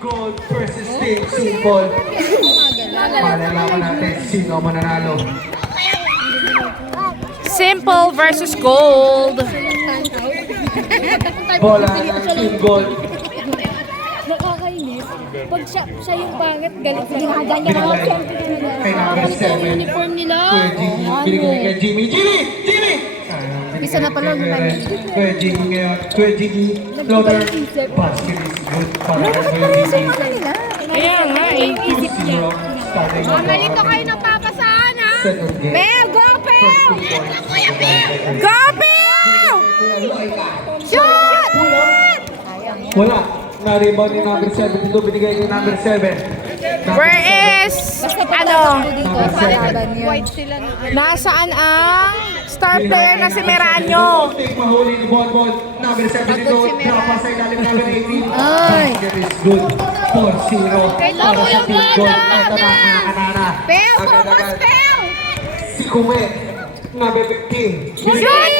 Gold versus Team Simple. Malalaman natin sino mananalo. Simple versus Gold. Bola ng Team Gold. Nakakainis. Pag siya yung pangit, galit na ginaganyan naman. Kay number 7. Uniform nila. Kuya Jimmy. Binigay kay Jimmy. Jimmy! Jimmy! Isa na pala yung Kuya Jimmy ngayon. Kuya Jimmy. Lover. Basket is good para kay Kuya Jimmy. Kaya nga eh. 2-0. Starting on the Malito kayo ng papasaan, ha? second game. Bel, go, Bel! Go, Bill! Shoot! Wala. Na-rebound ni number 7 dito. Binigay kay number 7. Where is, ano, White sila na. nasaan ang star player na si Meranyo? Mahuli ni Bonbon. Number 7 dito. Drapa sa ilalim ng number 18. Basket is good. 4-0. Para sa Team Gold. Ito na mga kanana. Bel, focus, Agad-agad. Bel! Si Kume. Number 15. Shoot, Bill!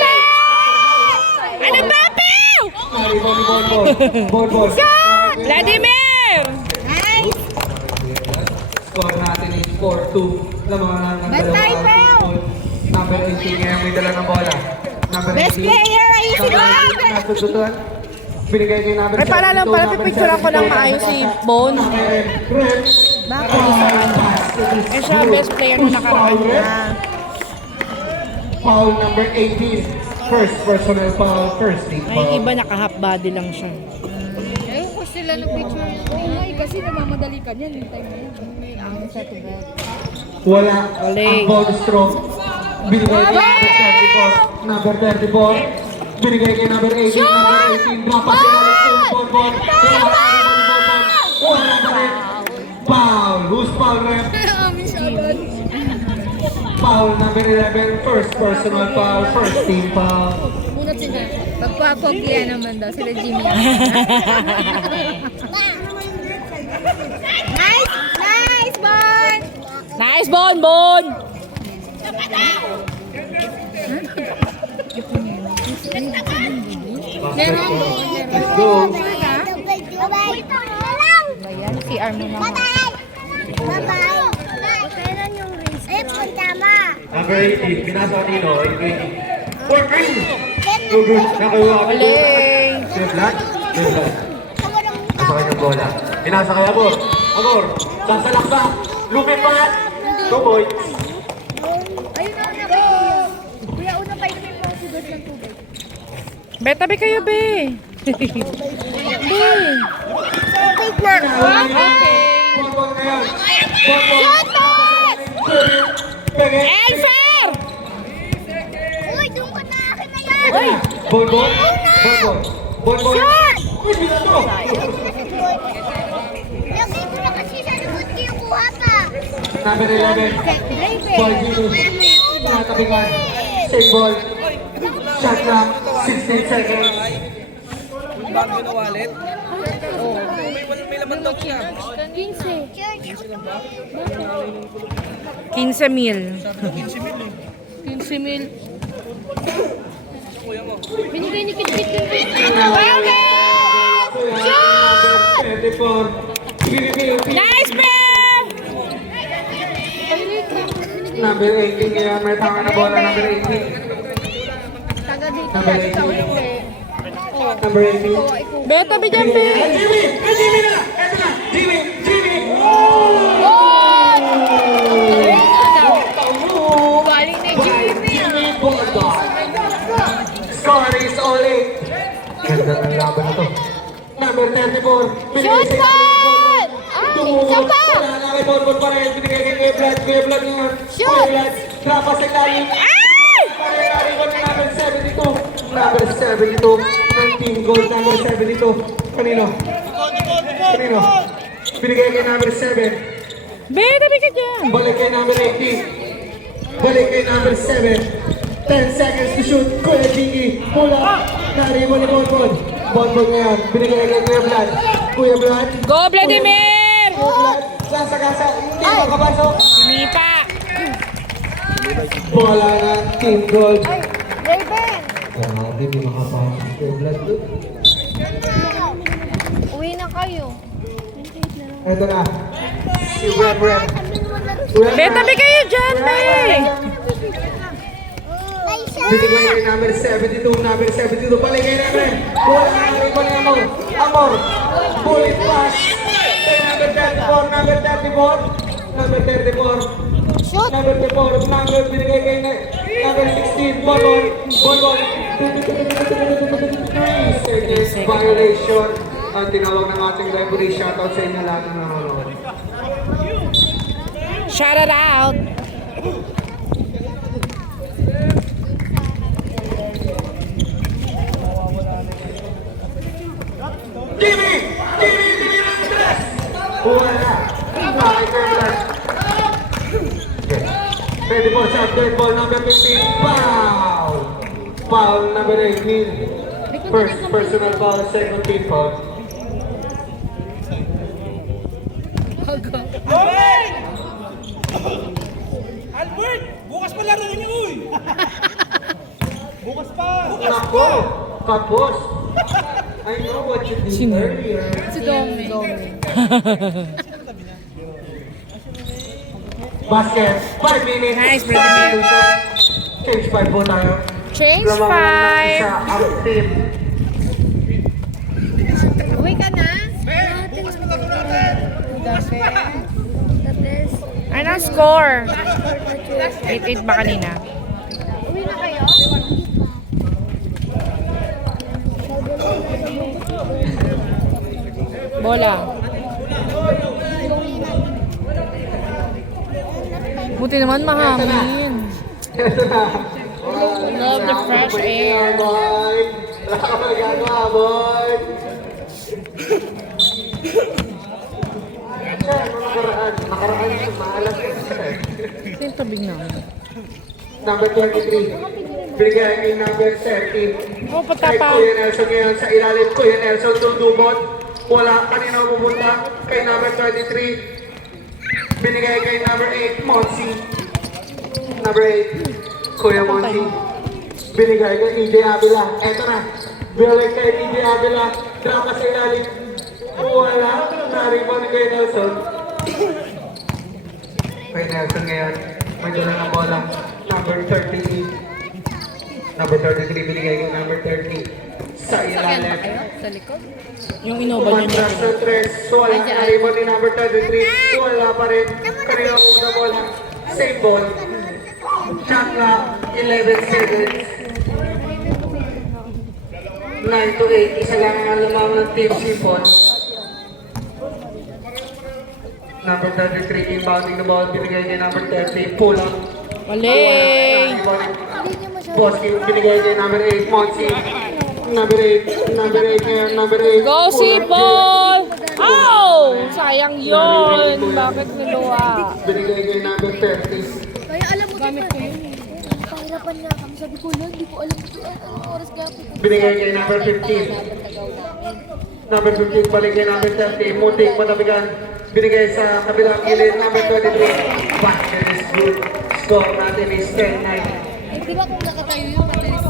Ano ba, Bill? Na-rebound ni Bonbon. Bonbon. Vladimir! Nice! Score natin is 4-2. Lamangan ng Bantay, dalawa. Bel! Number 18 ngayon may dala ng bola. Number 18. Best player, ayusin mo! Natututuan. Binigay kay number Ay, pala lang pala, pipicturean ko lang maayos si Bon. Bakit? Eh, siya best player na nakaraan niya. Foul number 18. First personal foul, first team Ay, foul. iba naka-half body lang siya. Ayun ko sila ng picture. Oo nga, kasi namamadali ka niyan. Yung time na yun. May angin sa tubig. Wala. Galing. Ang bonus throw. Binigay kay number 34. Binigay kay number 18. Number 18. Drop pass sila ng Bonbon. Wala pa rin. Foul. Who's foul rep? Amin siya agad. Foul number 11. First personal foul. First team foul. Muna sila. Pagpapogya naman daw sila Jimmy. Nice! Nice, Bon! Nice, Bon, Bon! Meron. Let's go. Ayan, CR mo naman. Number 18. Pinasa Nino. 4 green. Go good. Nakawa kami. Galing! Sino Vlad? Sino Vlad? Nasa kanyang bola. Pinasa kay Amor. Amor. Sasalaksak. Lumipat. 2 points. Ayun na, kuya, una pa inumin mo ang sugod ng tubig. Be, tabi kayo, Be! Be! Wait na. Okay. Bonbon ngayon. Bonbon. Pege. Elfer! Uy, doon ka na akin na yan. Uy! Bonbon. Bonbon. Bonbon. Shot! Uy, binato. Lagay ko na kasi sa likod kinukuha pa. Number 11. Ball Genius. Nakatabigan. Save ball. Shot clock. 16 seconds. Bago na wallet. May laman daw siya. 15 mil. 15 mil. Binigay ni Kit-Kit yung Shot! 34. Nice, Bear! Number 18 ngayon. May tanga na bola. Number 18. taga dito. Number Lagi sa 18. uli. Number 18. Be, tabi dyan, Be! Jimmy! Jimmy na! Eto na! Jimmy! Jimmy! Galing ni Jimmy. Jimmy Bulldog! Score is all 8. Ganda ng laban na to. Number 34. Binigay Shoot sa ball! Tumuhod. Isa pa! Wala na kay Bonbon pa rin. Binigay kay Kuya Vlad. Kuya Vlad ngayon. Shoot! Kuya Vlad. Drapa sa ilalim. Ay! Number 72. Number 72. Ng Team Gold. Number 72. Kanino? Kanino? Binigay kay number 7. Be, tabi ka dyan! Balik kay number 18. Balik kay number 7. 10 seconds to shoot. Kuya Jingy. Pula. Naribo ni Bonbon. Bonbon ngayon. Binigay kay Kuya Vlad. Kuya Vlad. Go, Vladimir! Kuya Vlad. Gasa-gasa. Hindi makapasok. Sinipa! Bola ng Team Gold. Raven! Grabe, hindi makapasok. Kuya Vlad. Uwi na kayo. Ito na. Si Rep. Be, tabi kayo dyan, be! Binigay kay number 72, number 72. Paligay namin. Bola na rin ko ni Amor. Amor. Bullet pass. Kay number 34, number 34. Number 34. Shoot! Number 34. Number binigay kay number 16. Bonbon. Bonbon. 3 seconds violation. Ang tinawag ng ating referee. Shoutout sa inyo lahat ng nanonood. Shout it out! Jimmy! Wala. Bakit kayo lang? Ready for shot, third ball, number 15. Foul! Foul number 18. First personal foul, second team foul. Albert! Bukas pa laro niyo, uy! Bukas pa! Nako! Kapos! I know what you did earlier. Si Dong. Basket, 5 minutes. Nice, Brother Bear. Change 5 po tayo. Change Lamang lang ng 5. isa ang team. Uwi ka na? Anong score? 8-8 ba kanina? Uwi na kayo? Bola. Buti naman mahangin. Ito na. Love the fresh air. Boy! Wala ka magagawa, boy! Nakaraan yun, maalas yun. Sino tabing na? Number 23. Bigay kay number 30. Oh, Kay patapa. Kuya Nelson ngayon sa ilalim. Kuya Nelson dudumot. Wala kanina pupunta. Kay number 33. Binigay kay number 8, Monsi. Number 8, Kuya Monsi. Binigay kay EJ Avila. Eto na. Binigay kay EJ Avila. Drama sa ilalim. Wala. Naribon ni Kuya Nelson. Kuya Nelson ngayon. May dala ng bola. Number 30. Number 33. Binigay kay number 30. Sa ilalim. Sa likod? Yung inoba niya. Umatras sa tres. Wala na ribon ni number 33. Wala pa rin. Kanina una bola. Same ball. Shot clock. 11 seconds. 9 to 8. Isa lang ang lamang ng team Sipon. Number 33. Inbounding the ball. Binigay kay number 30. Pull up. Walay! Boss, binigay kay number 8. Monsi. Number 8. Number 8 ngayon. Number 8. Go, Sipol! Oh! Sayang yon. Bakit niluwa? Binigay kay number 30. Kaya alam mo, gamit ko yun. Pahirapan nga kami. Sabi ko lang, hindi ko alam anong oras kaya po. Binigay kay number 15. Number 15 balik kay number 30. Munting matabigan. Binigay sa kabilang gilid. Number 23. Basket is good. Score natin is 10-9. Eh, di ba kung nakatayo yung madalis?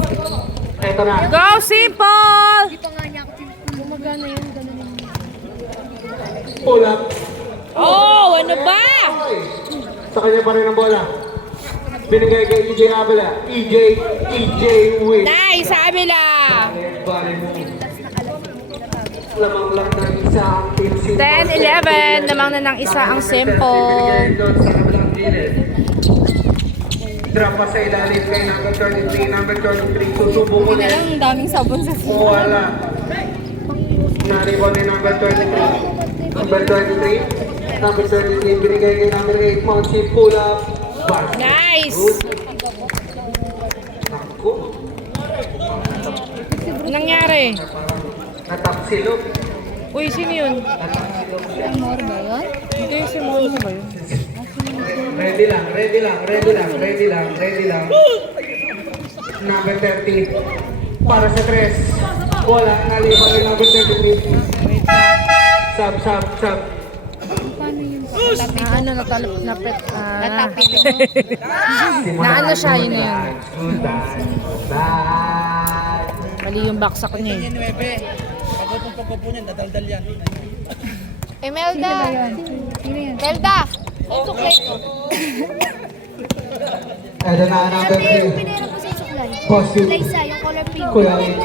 Eto na. Go, Sipol! Hindi pa nga niya ako gumagana yung gano'n yung... Pull up. Oh, ano ba? Okay. Sa kanya pa rin ang bola. Binigay kay EJ Avila. EJ win. Nice, sabi la. Bali mo. Lamang lang ng isa ang team Simple. 10-11, lamang na ng isa ang Simple. Binigay doon sa kabilang gilid. Drop pa sa ilalim kay number 33. Number 33. Susubo mo na. Ang daming sabon sa Wala. Naribon ni number 23. Number 23. Number 33. Binigay kay number 8. Monsi pull up. Basket. Nice. Naku. Anong nangyari? Natapsilog. Uy, sino yun? More ba yun? Hindi, si Mono ba yun? Ready lang, ready lang, ready lang, ready lang, ready lang. Number 30. Para sa tres. Wala, nalipan yung number 33. Sub. Paano yun? Ano, natalap, napit. Natapit ko. Naano siya, yun na yun. Bye. Mali yung baksak niya eh. 9. Pagod ng pagkapo niyan, dadaldal yan. Imelda. Sino yan? Imelda. Ay, suklay ko. Eto na, number 3. Pinera ko sa suklay. Boss you. Laysa, yung color pink. Kuya King.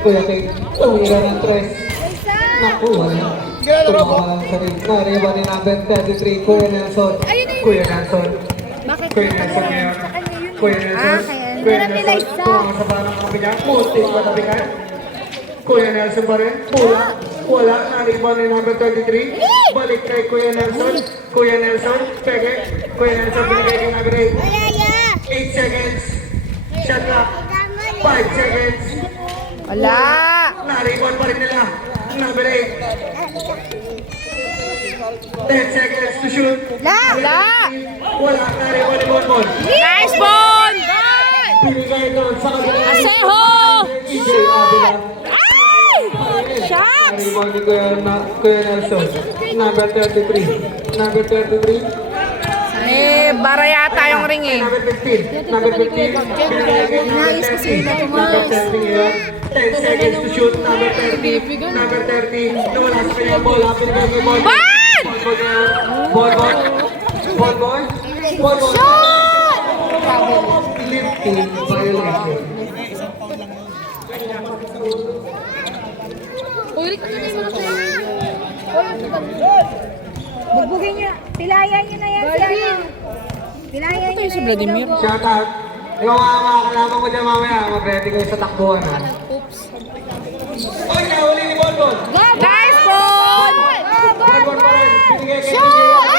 Kuya King. Tumira ng 3. Laysa! Naku, wala. Tumama lang sa ring. Nariba ni number 33, Kuya Nelson. Ayun na yun. Kuya Nelson. Bakit? Kuya Nelson ngayon. Sa kanya yun. Kuya Nelson. kaya. Kuya Meron ni Nelson. Laysa. Tumama sa parang kabiga. Musting matabi ka. Kuya Nelson pa rin. Pula. Wala. Nariba ni number 33. Balik kay Kuya Nelson. Kuya Nelson. Pege. Kuya Nelson binigay kay number 8. 8 seconds. Shot clock. 5 seconds. Wala. Naribon pa rin nila. Number 8. 10 seconds to shoot. Wala. Wala. Naribon ni Bonbon. Nice ball! Binigay doon sa kabila. Aseho! EJ Avila. Ay! Shucks! Naribon ni Kuya Nelson. Number 33. Number 33. Eh, bara yata yung ring eh. Number 15. Number 15. Binigay kay number 30. Number 30 ngayon. 10 seconds to shoot. Number 30. Number 30. Nawala sa kanyang bola. Binigay kay Bonbon. Ball! Bonbon. Bonbon. Bonbon. Lifting violation. Ulit ko na yung mga Bugbugin niya. Pilayan niyo na yan. Pilayan niyo na Vladimir. Shout out. Ikaw mga kalaban ko dyan mamaya. Mag-ready kayo sa takbuhan ha. Oops. Oy, nahuli ni Bonbon. Nice ball! Bonbon pa rin. Binigay kay Lumba!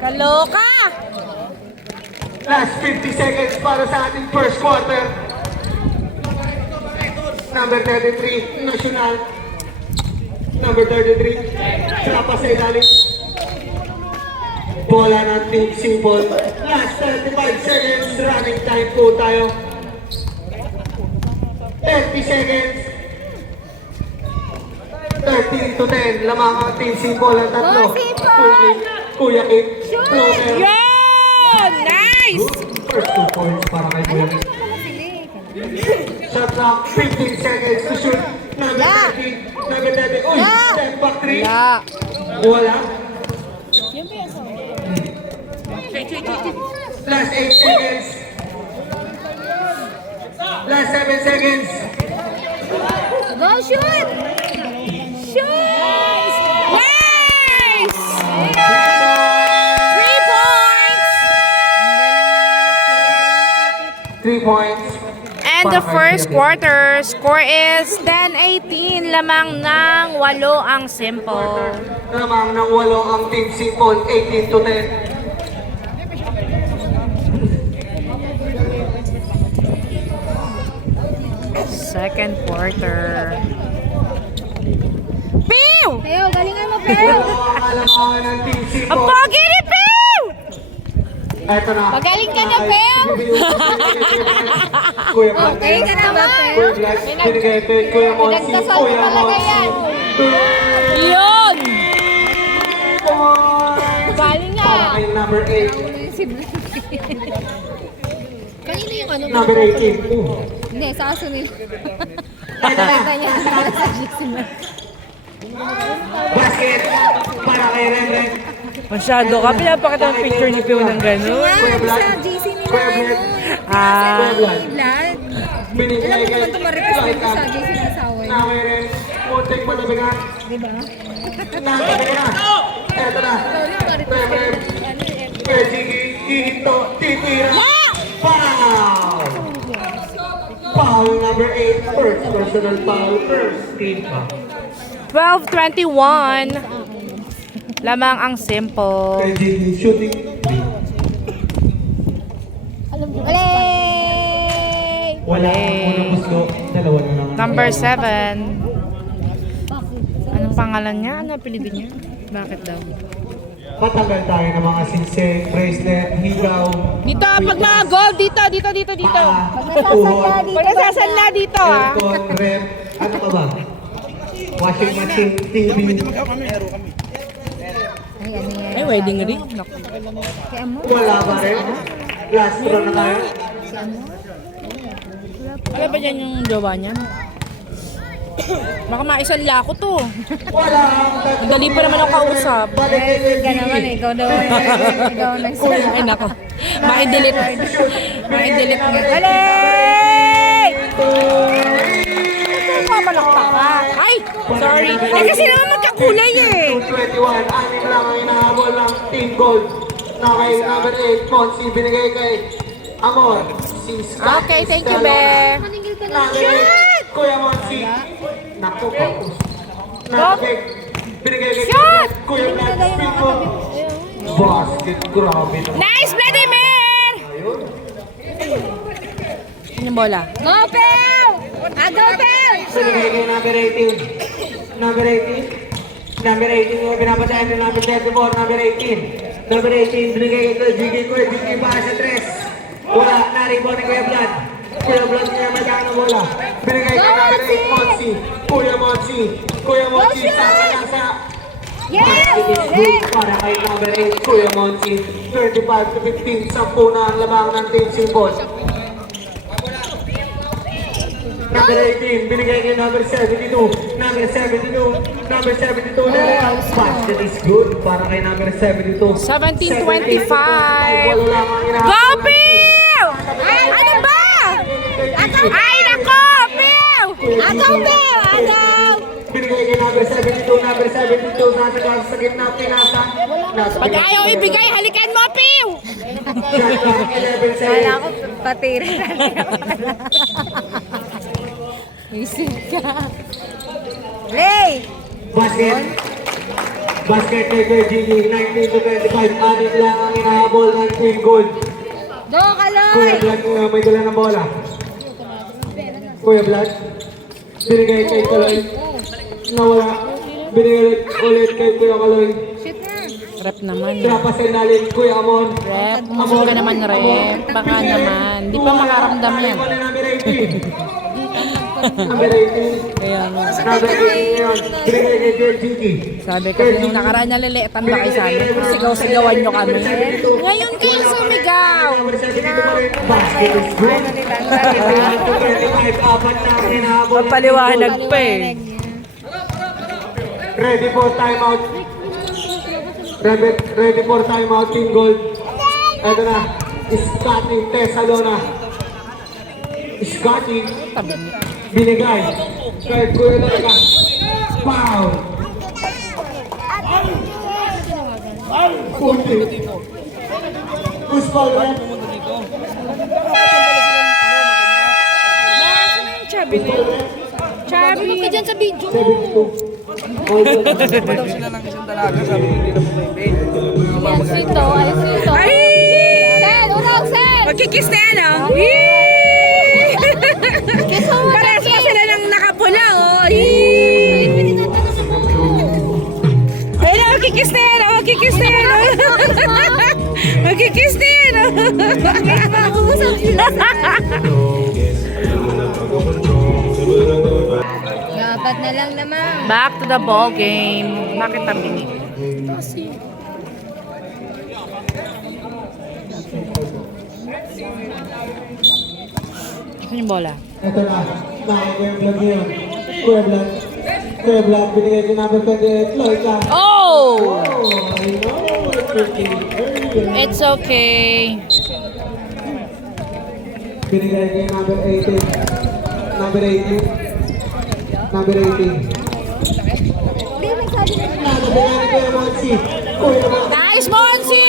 Kaloka! Last 50 seconds para sa ating first quarter. Number 33, National. Number 33, Trapa sa ilalim. Bola ng Team Simple. Last 35 seconds, running time po tayo. 30 seconds. 13 to 10, lamang ang Team Simple ang tatlo. Go, Simple! Kuya Kip, floater. Yun! Nice! First 2 points para kay Kuya Kip. Shot clock, 15 seconds to shoot. Number 30, number 30. Uy, step back 3. Wala. Wala. Last 8 seconds. Last 7 seconds. Go shoot! Shoot! Nice! 3 points! 3 points. And the first quarter score is 10-18. Lamang ng 8 ang Simple. Lamang ng 8 ang Team Simple, 18 to 10. Second quarter. Pew! Tayo, galingan mo, Pel! Wala ang kalamangan ng Team Ang Simple. pogi ni Pew! Eto na. Magaling ka na, Pel! Kuya Vlad. Okay ka na ba, Pel? Kuya Vlad, binigay kay Kuya Monsi. Pinagdasal ko Kuya talaga Monsi. yan. Yun! Galing nga! Para kay number 8. Kanino yung ano? Number 18. Hindi, sa aso nila. Eto na. Sa GC mo. Basket. Para kay Renren. Masyado ka. Pinapakita ng picture ni Pio ng gano'n. Kuya Vlad. Sa GC nila, Kuya Vlad. Ah, Kuya Vlad. Vlad. Binigay Alam mo kay naman ito ma-represent ko sa Vlad. GC ng asawa yun. Number 10. Muntik matabi ka. Diba? Natabi ka. Eto na. Reverend. Kuya Jiggy. Hihinto. Titira. Foul! Foul number 8. First personal foul. First team foul. 12-21. Lamang ang Simple. Kuya Jiggy shooting. Alay! Wala ang unang muslo. Dalawa na lang. Number 7. Anong pangalan niya? Ano apelido niya? Bakit daw? Matanggal tayo ng mga singsing, bracelet, higaw. Dito, pag mga gold, dito. Paa, Nasasanla dito. Pag nasasanla dito, ah. aircon, rep, ano pa ba? Washing machine, TV. Ay, ano yan? Ay, wedding ring. Kaya mo? Wala pa rin. Last round na tayo. Wala Kaya ba dyan yung jowa niya? Baka maisanla ko to. Ang dali pa naman ako kausap. Ka naman eh, ikaw daw. Ikaw nagsasabi. Ay nako. Ma-delete. Ma-delete nga. Alay! Pamalakpak ka. Ay! Sorry. Eh kasi naman magkakulay eh. 221, anim lang ang inahabol ng Team Gold. Na kay number 8, Monsi, binigay kay Amor. Si Scott Okay, thank you, Bear. Kuya Monsi. Naku, focus. Binigay kay Shot! Kuya Vlad, speed mo. Basket, grabe naman. Nice, Vladimir! Ano yung bola? Go, Pel! Go, Pel! Binigay kay number 18. Number 18. Number 18 yung pinapatayan ng number 34, number 18. Number 18, binigay kay Jiggy para sa 3. Wala, na-rebound ni Kuya Vlad. Kuya Vlad niya magkano ng bola. Binigay kay number 8, Monsi. Kuya Monsi. Kuya Monsi, sa Yes! Basket is good para kay number 8, Kuya Monsi. 35-15, 10 na ang labang ng Team Simpon. Number 18, binigay kay number 72. Number 72. Number 72 na basket is good para kay number 72. 17-25. Wala lang ang inahabol. Go, Pil! Ano ba? Ay, nako, Pil! Agaw, Pel! Agaw! Binigay kay number 72. Number 72 nasa gas sa gitna pinasa. Pag ayaw ibigay, halikan mo, Pil! Kala ko patira na Isip ka. Lay! Basket. Basket kay Kuya Gigi. 19-25. Anim lang ang inahabol ng Team Gold. Go, Kaloy! Kuya Vlad may dala ng bola. Kuya Vlad. Binigay kay Kaloy. Nawala. Binigay ulit kay Kuya Kaloy. Shoot na! Rep naman. Trapa sa ilalim. Kuya Amon. Rep. Musul ka naman, Rep. Baka naman. Di pa makaramdam yan. Number 18. Number 18. Kaya nga. Number 18 yun. Binigay kay Kuya Gigi. Sabi kasi nung nakaraan nalilitan ba kayo sa amin? Sigaw-sigawan nyo kami. Ngayon kayo sumigaw. Basket is good. 25. Apat na ang inahabol. Paliwanag pa eh. Ready for timeout. Ready for timeout, Team Gold. Ito na. Scotty Tesalona. Scotty. Binigay. Kay Kuya Laga. Foul. Punti. Who's foul, man? Chubby. Chubby. Ka dyan sa video. 72. Ayan, sito. Ayan, sito. Ay! Sen! Unang, Sen! Magkikis na yan, oh. Parehas pa sila ng nakapula, oh. Ayun, magkikis na yan, oh. Magkikis na yan, oh. Magkikis na yan, oh. Mag-uusap sila, Dapat na lang naman. Back to the ball game. Bakit tabingi? Ano yung bola? Ito na. Kuya Vlad ngayon. Kuya Vlad. Kuya Vlad, binigay ko number 28. Loika. Oh! I know. It's okay. Binigay kay number 18. Number 18. Number 18. Hindi, nagsabi na. Nabigyan ni Kuya Monsi. Kuya Monsi. Nice, Monsi!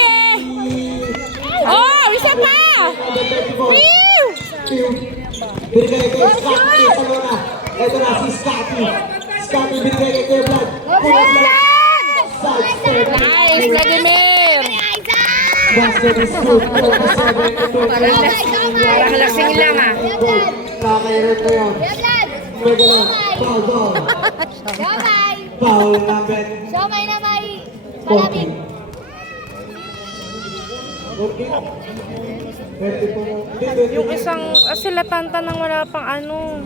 Oh, isa pa! Number 34. Pew! Binigay kay Scotty Salona. Ito na si Scotty. Scotty binigay kay Kuya Vlad. Kuya Vlad. Side step. Nice, Vladimir! Basket is good. 27-20. Parang lasing lang, ah. Nakakairit na yun. May gano'n. Foul, foul. Gamay! Foul number Siomay na may 40. malamig. 24. Yung isang, sila tanta nang wala pang ano.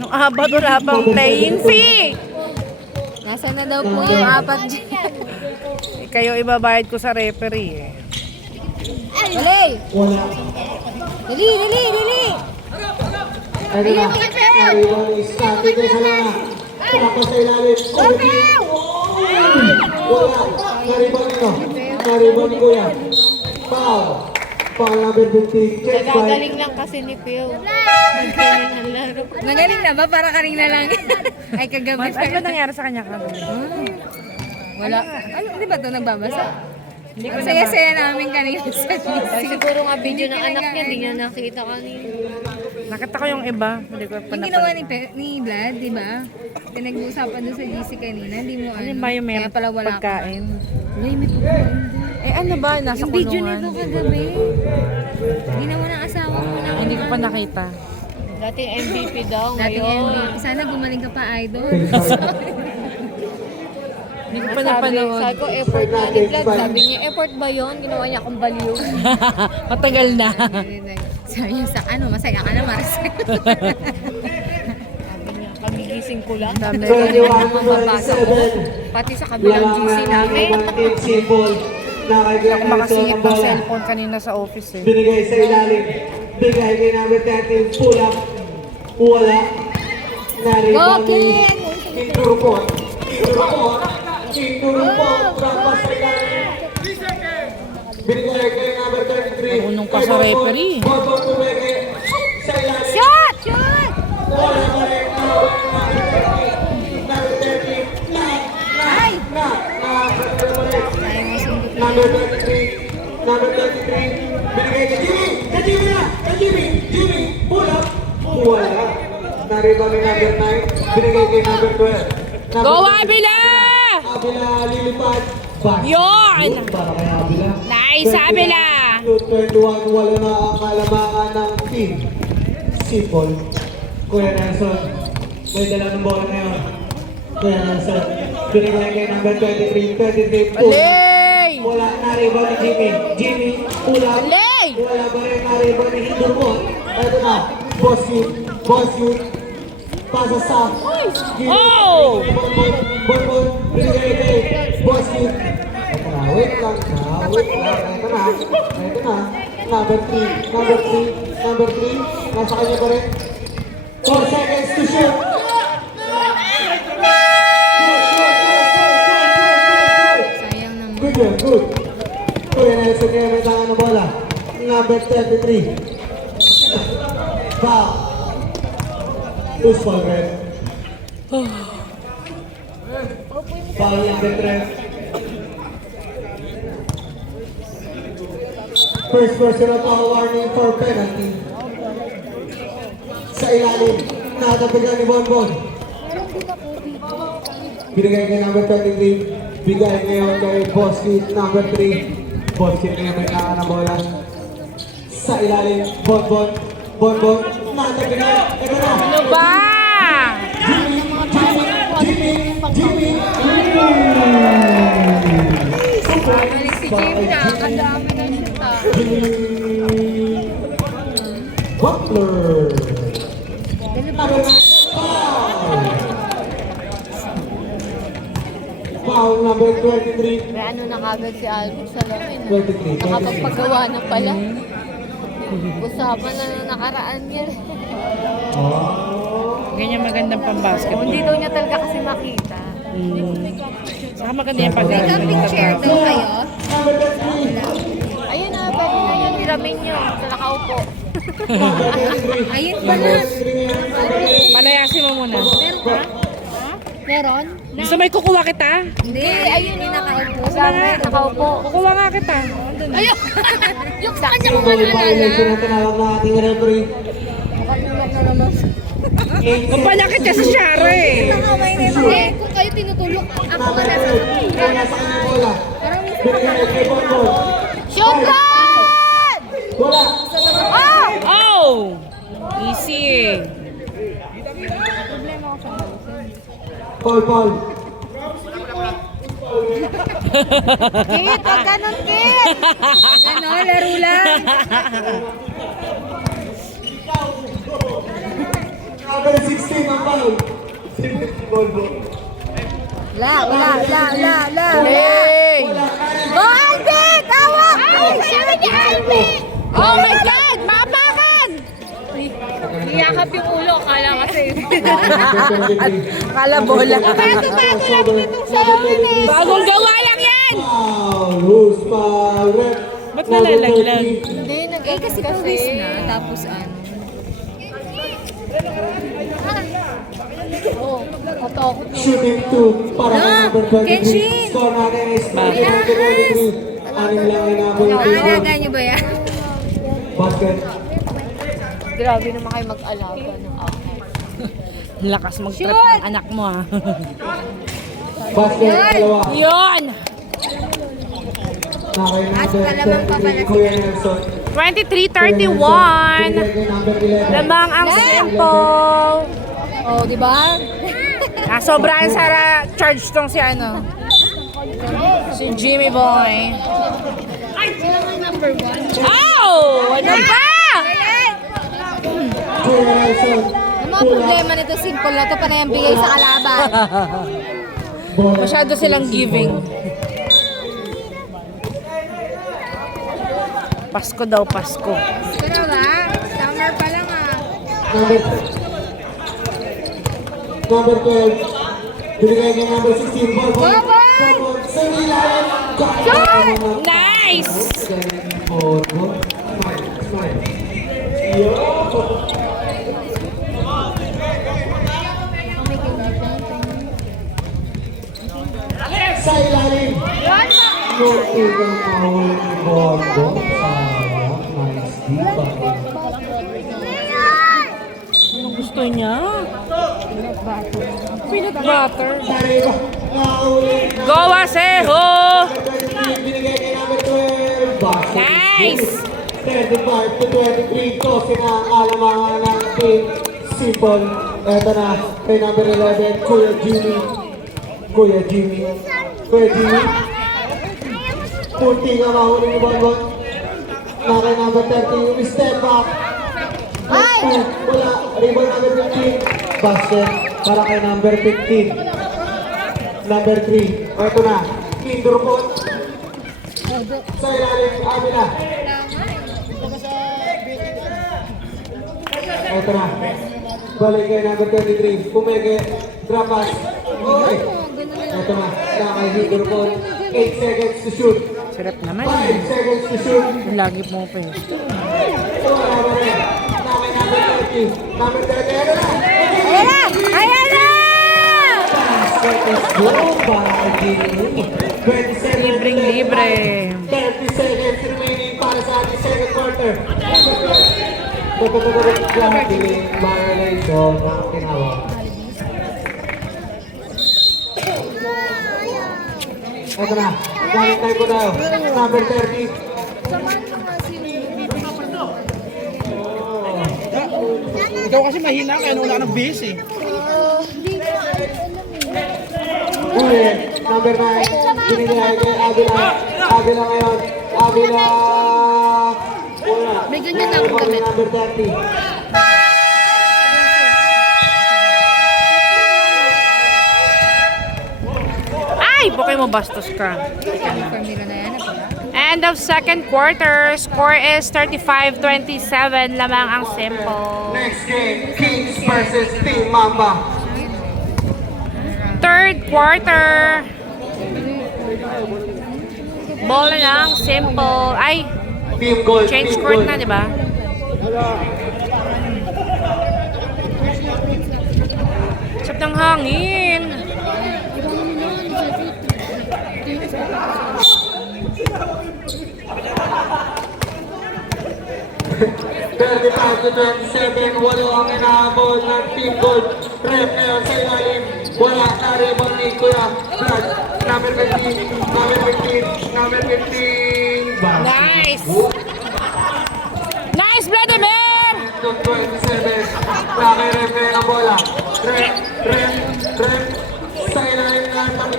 Nung apat wala pang playing fee. Nasaan na daw po yung apat dyan? Kayo ibabayad ko sa referee eh. Dali! Wala. Dali, dali, dali! Ito na. Nariban ni Scott. Dito sa lana. Tumakbo sa ilalim. Kuya Bingi. Wala. Nariban nito. Nariban ni Kuya. Foul. Foul number 50. Check by. Nagagaling lang kasi ni Phil. Nagagaling ang laro. Nagaling na ba? Para kanina lang. Ay, kagabi. Ano ba nangyari sa kanya kagabi? Wala. Ano, di ba ito nagbabasa? Ang saya-saya namin kanina sa GC. Siguro nga video ng anak niya, hindi niya nakita kanina. Nakita ko yung iba. Hindi ko pa Yung ginawa ni Vlad, di ba? Pinag-uusapan doon sa GC kanina, hindi mo Ano ba yung may Kaya pala wala ka. pagkain? Ay, may pagkain. Eh ano ba? Nasa Yung video kulungan. nito kagabi. Ginawa ng asawa mo na. Hindi ko pa nakita. Dating MVP daw Dating ngayon. MVP. Sana gumaling ka pa, idol. Hindi ko pa napanood. Sabi ko, effort na ni Vlad. Sabi niya, effort ba yun? Ginawa niya akong baliw. Matagal na. Sabi niya sa ano, masaya ka na, Marcel. Kagigising ko lang. Dami. 21-27. Pati sa kabilang GC namin. Team Simple. Nakagyan ng Makasingit ng bola. cellphone kanina sa office eh. Binigay sa ilalim. Bigay kay number 13. Pull up. Wala. Nariban ni King Turupon. King Turupon. Trampas sa ilalim. Binigay kay number 33. Marunong pa sa referee. Boto tumigay sa ilalim. Shot! Shot! Wala pa rin. Number 13. Ay! Number 33. Number 33. Binigay kay Jimmy. Kay Jimmy na. Kay Jimmy. Jimmy. Pull up. Wala. Nariban ni number 9. Binigay kay number 12. Go Abila! Abila lilipad. Back. Yun! Para kay Abila. Nice, Abila! 21, wala na ang kalamangan ng team. Simple. Kuya Nelson. May dala ng bola ngayon. Kuya Nelson. Binigay kay number 23. 23. Pull. Alay! Wala nariban ni Jimmy. Jimmy. Pull up. Alay! Wala ba rin nariban ni Hindurmon. Ito na. Boss you. Boss you. Pasa sa. Oh! Bonbon. Binigay kay Boss you. Ito na. Wait lang. Wait lang. Ito na. Ito na. Number 3. Number 3. Number 3. Nasa kanya pa rin. 4 seconds to shoot. Sayang naman. Good one, good. Kuya Nelson kaya may tangan na bola. Number 33. Foul. Loose ball, red. Foul number 3. First personal foul warning for penalty. Sa ilalim. Natapigan ni Bonbon. Binigay kay number 23. Bigay ngayon kay Boss Kid number 3. Boss Kid ngayon may tangan na bola. Sa ilalim. Bonbon. Bonbon. Natapigan. Ito na. Ano ba? Jimmy. Balik si Jimmy na. Ang dami ng shoot ah. Butler. Number 9. Foul number 23. May ano na kagad si Alvin sa lamin. 23. Nakapagpagawa na pala. Usapan na nung nakaraan niya. Ganyan magandang pambasketball. Hindi daw niya talaga kasi makita. Saka maganda yung pag May camping chair daw kayo? Number 23. Ayun na, pwede na yung piramin niyo sa nakaupo. Ayun pala. Palayasin mo muna. Meron ka? Meron? Gusto may kukuha kita? Hindi, ayun yung nakaupo. Sabi, nakaupo. Kukuha nga kita. Ayun! Yung sa kanya kung Simple maalala. violation na tinawag ng ating referee. Kapalakit ka sa Shara eh. Nakaway na ito. Eh, kung kayo tinutulog, ako ka nasa Kaya sa kanya bola. Parang minsan Binigay kay Bonbon. Shoot guard! Wala. Oh! Easy eh. Paul. Kit, wag ganun, Kit! Ano, laro lang. Number 16 ang foul. Bonbon. La. Hey! Ball, Kit! Awak! Ay, sabi niya! Kala bola. Bagong gawa lang yan! Foul! Who's foul? Ref. Ba't nalalaglag? Hindi, Kasi quiz na, tapos ano. Oo, katakot na. Shooting 2 para kay number 23. Kenshin! Score natin is 23. Anim lang ay nabol. Alaga niyo ba yan? Basket. Grabe naman kayo mag-alaga ng ako. Lakas mag-trap ng anak mo ah. Basket, dalawa. Yun! Na kay number kalamang pa pala 23, Kuya Nelson. 23-31. Binigay kay number 11. Lamang ang simple. Oh, di ba? Sobrang sara charge tong si ano. Si Jimmy Boy. Oh! Ano ba? Kuya Nelson. Ang mga problema nito, simple na to, para yung bigay sa kalaban. Ball. Masyado silang giving. Pasko daw, Pasko. Pero ba? Summer pa lang ah. Number 12. Binigay kay number 16. Ball. Ball. Ball. Sa ilalim. Nice! Ball. Ball. Smile. Smile. Yo. Sa ilalim. Kunti kang mahuli ni Bongo. Sayang. Nice defense. Anong gusto niya? Peanut butter. Sariba. Nakahuli. Go, Aseho! Binigay kay number 12. Basket. Nice! 35 to 23. Kasi na ang alamangan ng team. Simple. Eto na. Kay number 11. Kuya Jimmy. Kuya Jimmy. Kuya Jimmy. Punti nga mahuli ni Bonbon. Na kay number 30. Yung step back. Ay! Wala. Rebound number 15. Basket. Para kay number 15. Number 3. Eto na. Indoor ball. Sa ilalim. Amin na. Eto na. Balik kay number 23. Pumege. Drop pass. Okay. Eto na. Nakay indoor ball. 8 seconds to shoot. Sarap naman. 5 seconds to shoot. Lagi mo pa yun. Wala ba rin? Nakay number 30. Number 30. Eto na. Ayan na! Ayan na! Seconds go by Jimmy. 27 Libreng-libre. 30 seconds remaining para sa ating second quarter. Grabe, violation ng tinawag. Ito na, galing tayo po tayo. Number 30. Ikaw kasi mahina kaya wala ka ng base eh. Uli, number 9. Binigay kay Avila. Avila ngayon. Avila. Wala. May ganyan na ako gamit. Number 30. Ay! Bukay mo bastos ka. Formula na yan. End of second quarter. Score is 35-27. Lamang ang simple. Next game, Kings versus Team Mamba. Third quarter. Ball na lang. Simple. Ay! Team Gold. Change Team court Gold. na, di ba? Sap ng hangin. to 27, walo ang inahabol ng Team Gold. Ref ngayon sa ilalim. Wala na rebound ni Kuya Vlad. Number 15, number 15, number 15. Nice! Nice, Vladimir! To 27, kaya ref ngayon ang bola. Ref. Sa ilalim na ang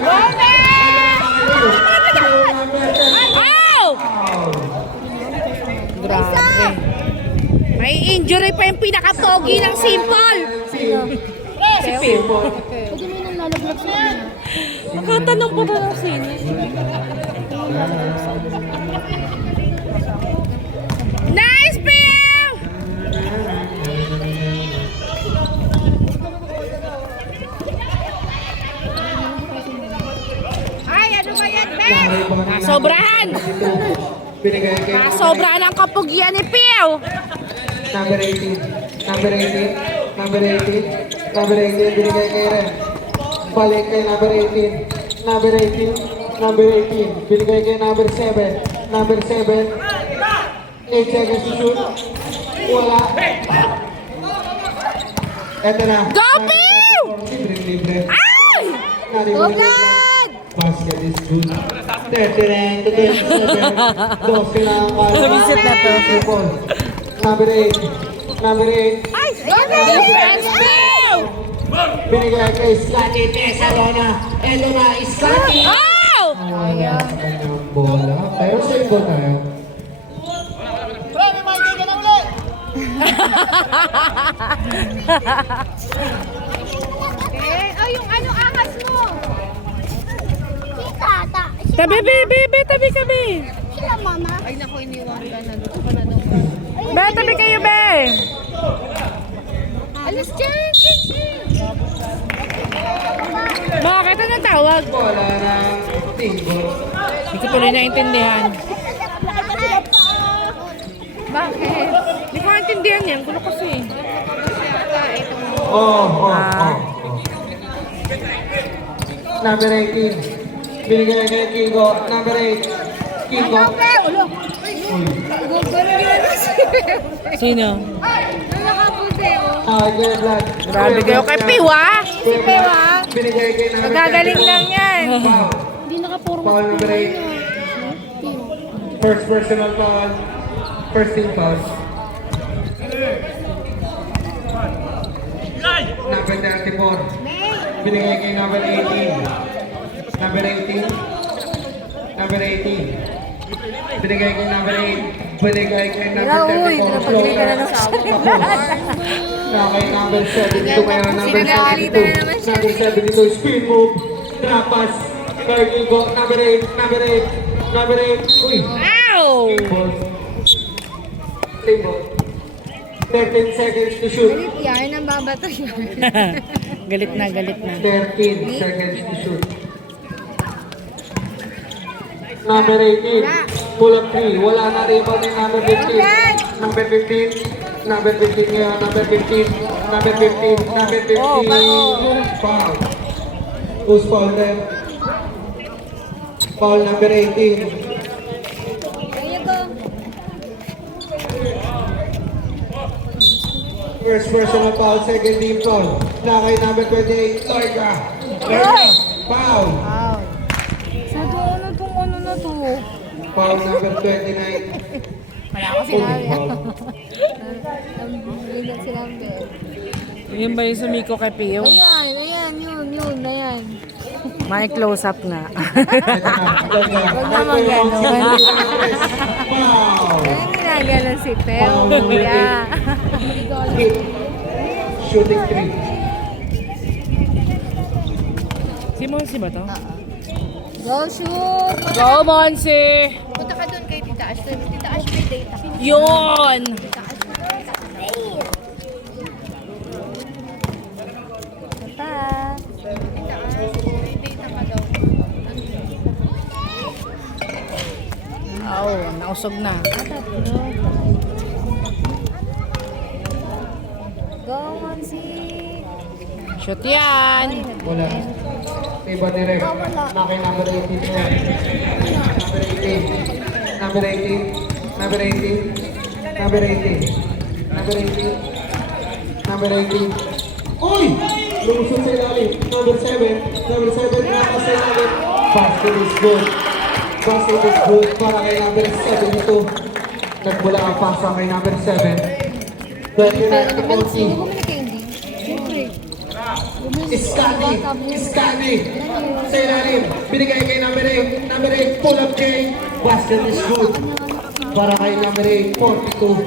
Ow! Grabe. May injury pa yung pinaka-pogi ng Simple. Si Pio. Pwede mo nang lalaglag sa amin. Nakatanong pa ba ng sino? Nice, Pio! Binigay kay Sobra ng kapugyan ni Pio. number 18. Number 18. Number 18. Number 18. Binigay kay Ren. Balik kay number 18. Number 18. Number 18. Binigay kay number 7. Number 7. 8 seconds to shoot. Wala. Eto na. Go, Pio! Libre-libre. Ay! Go, Basket is good. 39 to 27. 12 na ang kaya. Visit na to. Triple. Number 8. Number 8. Ay! Defense, Pio! Binigay kay Scotty Tesalona. Ito na, Scotty. Oh! Wala sa kanyang bola. Pero save ball tayo. Eh, yung ano angas mo? Tabi, baby, tabi kami. Ay, naku, iniwan ka na. Doon ka na doon. Be, tabi kayo, be. Alis dyan! Bakit ano tawag? Bola ng team ball. Hindi ko tuloy naintindihan. Bakit? Hindi ko naintindihan yan. Gulo kasi. Oh. Number 18. Binigay kay Kingo. Number 8. Kingo. Uy. Sino? Nakaputi, oh. Kay Vlad. Grabe kayo kay Pio, ah. Si Pewa. Binigay kay number 10. Nagagaling lang yan. Foul. Foul number 8. First personal foul. First team foul. Number 34. Binigay kay number 18. Number 18. Number 18. Binigay kay number 8. Binigay kay number 34. Pinapagbigay ka na ng sawa. Kay number 72. Kaya number Sinagalitan na 72. naman siya. Number 72. Spin move. Drop pass. Kay Kingo. Number 8. Number 8. Number 8. Uy. Ow! Ball. Same ball. 13 seconds to shoot. Yan ang babato yun. Galit na, galit na. 13 seconds to shoot. Number 18. Pull up 3. Wala na rebound yung number 15. Number 15. Number 15 ngayon. Number 15. Number 15. Number 15. Foul. Who's foul there? Foul number 18. First personal foul, second team foul. Na kay number 28, Lorca. Lorca. Foul. Sa doon na itong ano na to. Foul number 29. Wala ko sinabi. Bigat si Lambert. Yun ba yung sumiko kay Pio? Ayan, yun, ayan. May close up nga. Huwag naman ganun. Foul. Ayan ginagala si Teo, kuya. Shooting 3. Si Monsi ba to? Go shoot! Go, Monsi! Punta ka doon kay Tita Ash. Tita Ash may data. Yun! Oh, nausog na. Go, Monsi! Shoot yan! Wala. Iba ni Rem. Na kay number 18 niya. Number 18. Number 18. Number 18. Number 18. Number 18. Number 18. Uy! Lumusot sa ilalim. Number 7. Number 7 na sa ilalim. Basket is good. Basket is good para kay number 72. Nagmula ang pasa kay number 7. 29 to 40. Iskani. Sa ilalim. Binigay kay number 8. Number 8, pull up J. Basket is good. Para kay number 8, 42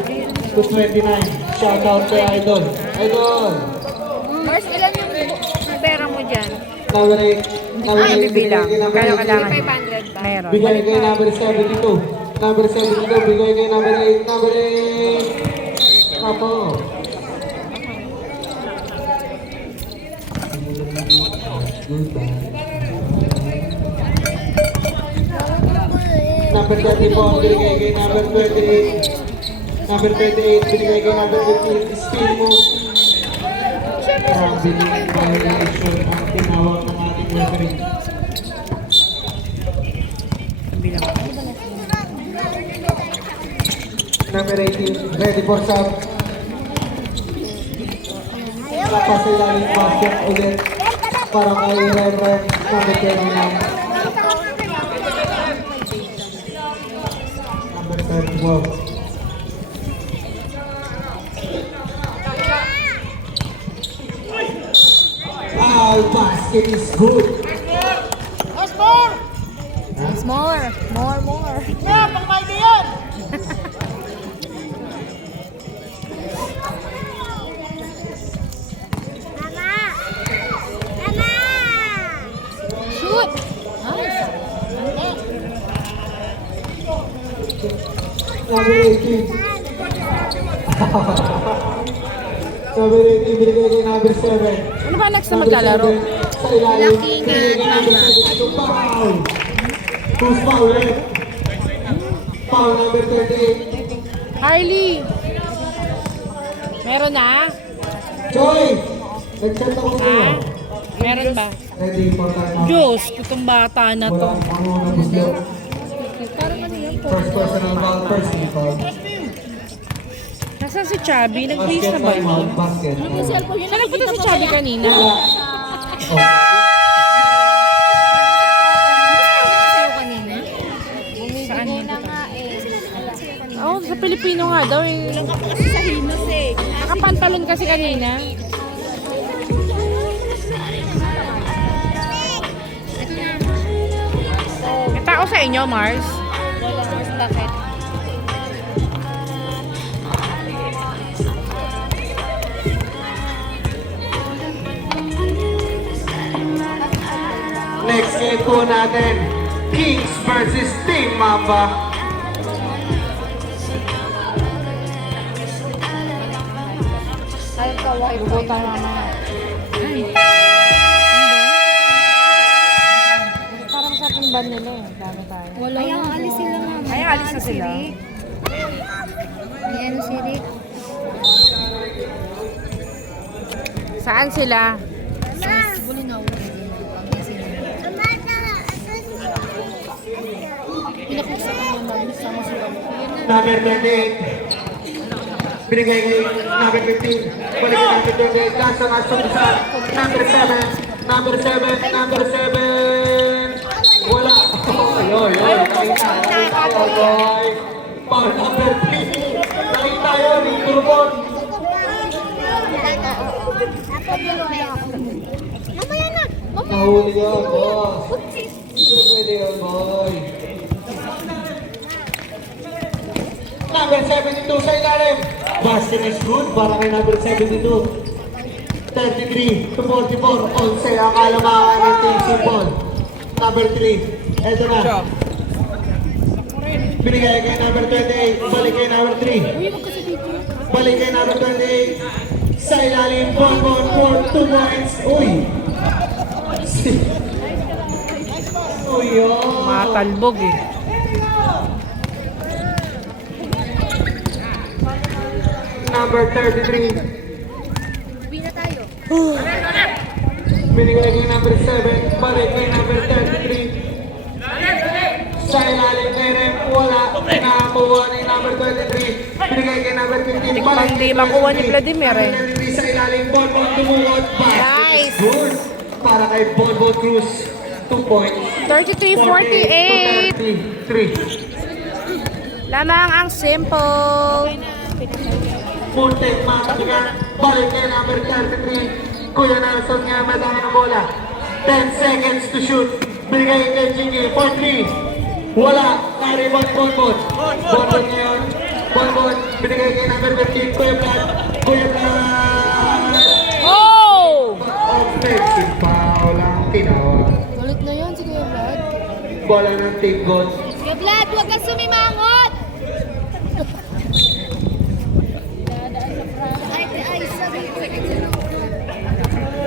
to 29. Shout out kay Idol. Idol. Mars, ilan yung pera mo dyan? Number 8. Number 8. Bibilang. Kaya kailangan. 500 ba? Meron. Bigay kay number 72. Number 72. Bigay kay number 8. Number 8. Apo. number 34, binigay kay number 28. Number 28, binigay kay number 15, spin move. Grabe din violation ang tinawag ng ating referee. Number 18, ready for sub. Napasilaling basket ulit para kay Reverend number 29. Number 34. Foul basket is good. More. Shoot! Nice! Number 18. Number 18, binigay kay number 7. Ano ba next na maglalaro? Sa ilalim, binigay kay number 7. Foul! Who's foul, right? Foul number 38. Harley! Meron na? Joy! Nag-set ako sa iyo. Meron ba? Ready for time. Diyos, itong bata na to. Wala ang mga gusto. First personal foul, first team foul. Nasaan si Chubby? Nag-base na ba Basket, time yun? out, basket. Saan nagpunta si Chubby kanina? Wala. Sa'yo kanina? Saan yun? Oo, sa Pilipino nga daw eh. Kasi sa Hinos eh. Nakapantalon kasi kanina. May tao sa inyo, Mars? Bakit? Next game po natin, Kings versus Team Mamba. Bubutan naman. Parang sa ating band nila eh. Dami tayo. Wala. Ay, alis sila nga. Ay, alis na sila. May ano si Rick? Saan sila? Bulinaw. Pinakusakan mo namin sama sila. Number 28. Binigay kay number 15. Balik kay number 28. Last ang asong isa. Number 7. Number 7. Number 7. Wala. Yoy. Nakita tayo, boy. Foul number 3. Nakita yun. Yung turbon. Nahuli yun, boss. Hindi pwede yun, boy. Number 72 sa ilalim. Basket is good para kay number 72. 33 to 44. 11 ang kalamangan ng Team Sipol. Number 3. Eto na. Binigay kay number 28. Balik kay number 3. Balik kay number 28. Sa ilalim. Bonbon for 2 points. Uy! Uy, yun. Matalbog eh. Number 33. Uwi na tayo. Binigay kay number 7. Balik kay number 33. Sa ilalim kay Rem, wala. Nakakuha ni number 23. Binigay kay number 15. Balik Hindi kay makuha ni 23. Vladimir eh. Sa ilalim, Bonbon dumulot. Nice. Good. Para kay Bonbon Cruz. 2 points. 33-48. 33. Lamang ang simple. Muntik matigan. Balik kay number 33. Kuya Nelson nga madami ng bola. 10 seconds to shoot. Binigay kay Jingy for 3. Wala. Naribon Bonbon. Bonbon ngayon. Bonbon. Binigay kay number 15. Kuya Vlad. Kuya Vlad. Oh! Offensive foul ang tinawag. Galit na yan si Kuya Vlad. Bola ng Team Gold. Kuya Vlad, huwag kang sumimangot!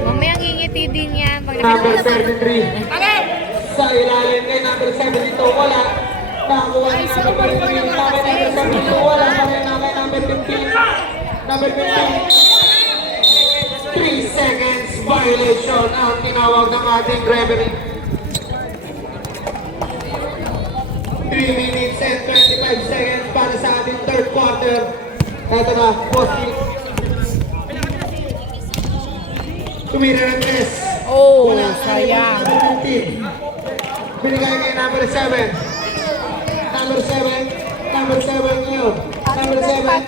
Mamaya ngingiti din yan. Pag Number 33. Sa ilalim kay number 72, wala. Nakakuha ni number 23. Number 72. Wala pa rin na kay number 15. Number 15. 3 seconds violation ang tinawag ng ating referee. 3 minutes and 25 seconds para sa ating third quarter. Ito na, post-it. Tumira ng test. Oh, Wala, sayang. number 15. Binigay kay number 7. Number 7. Number 7 ngayon. Number 7.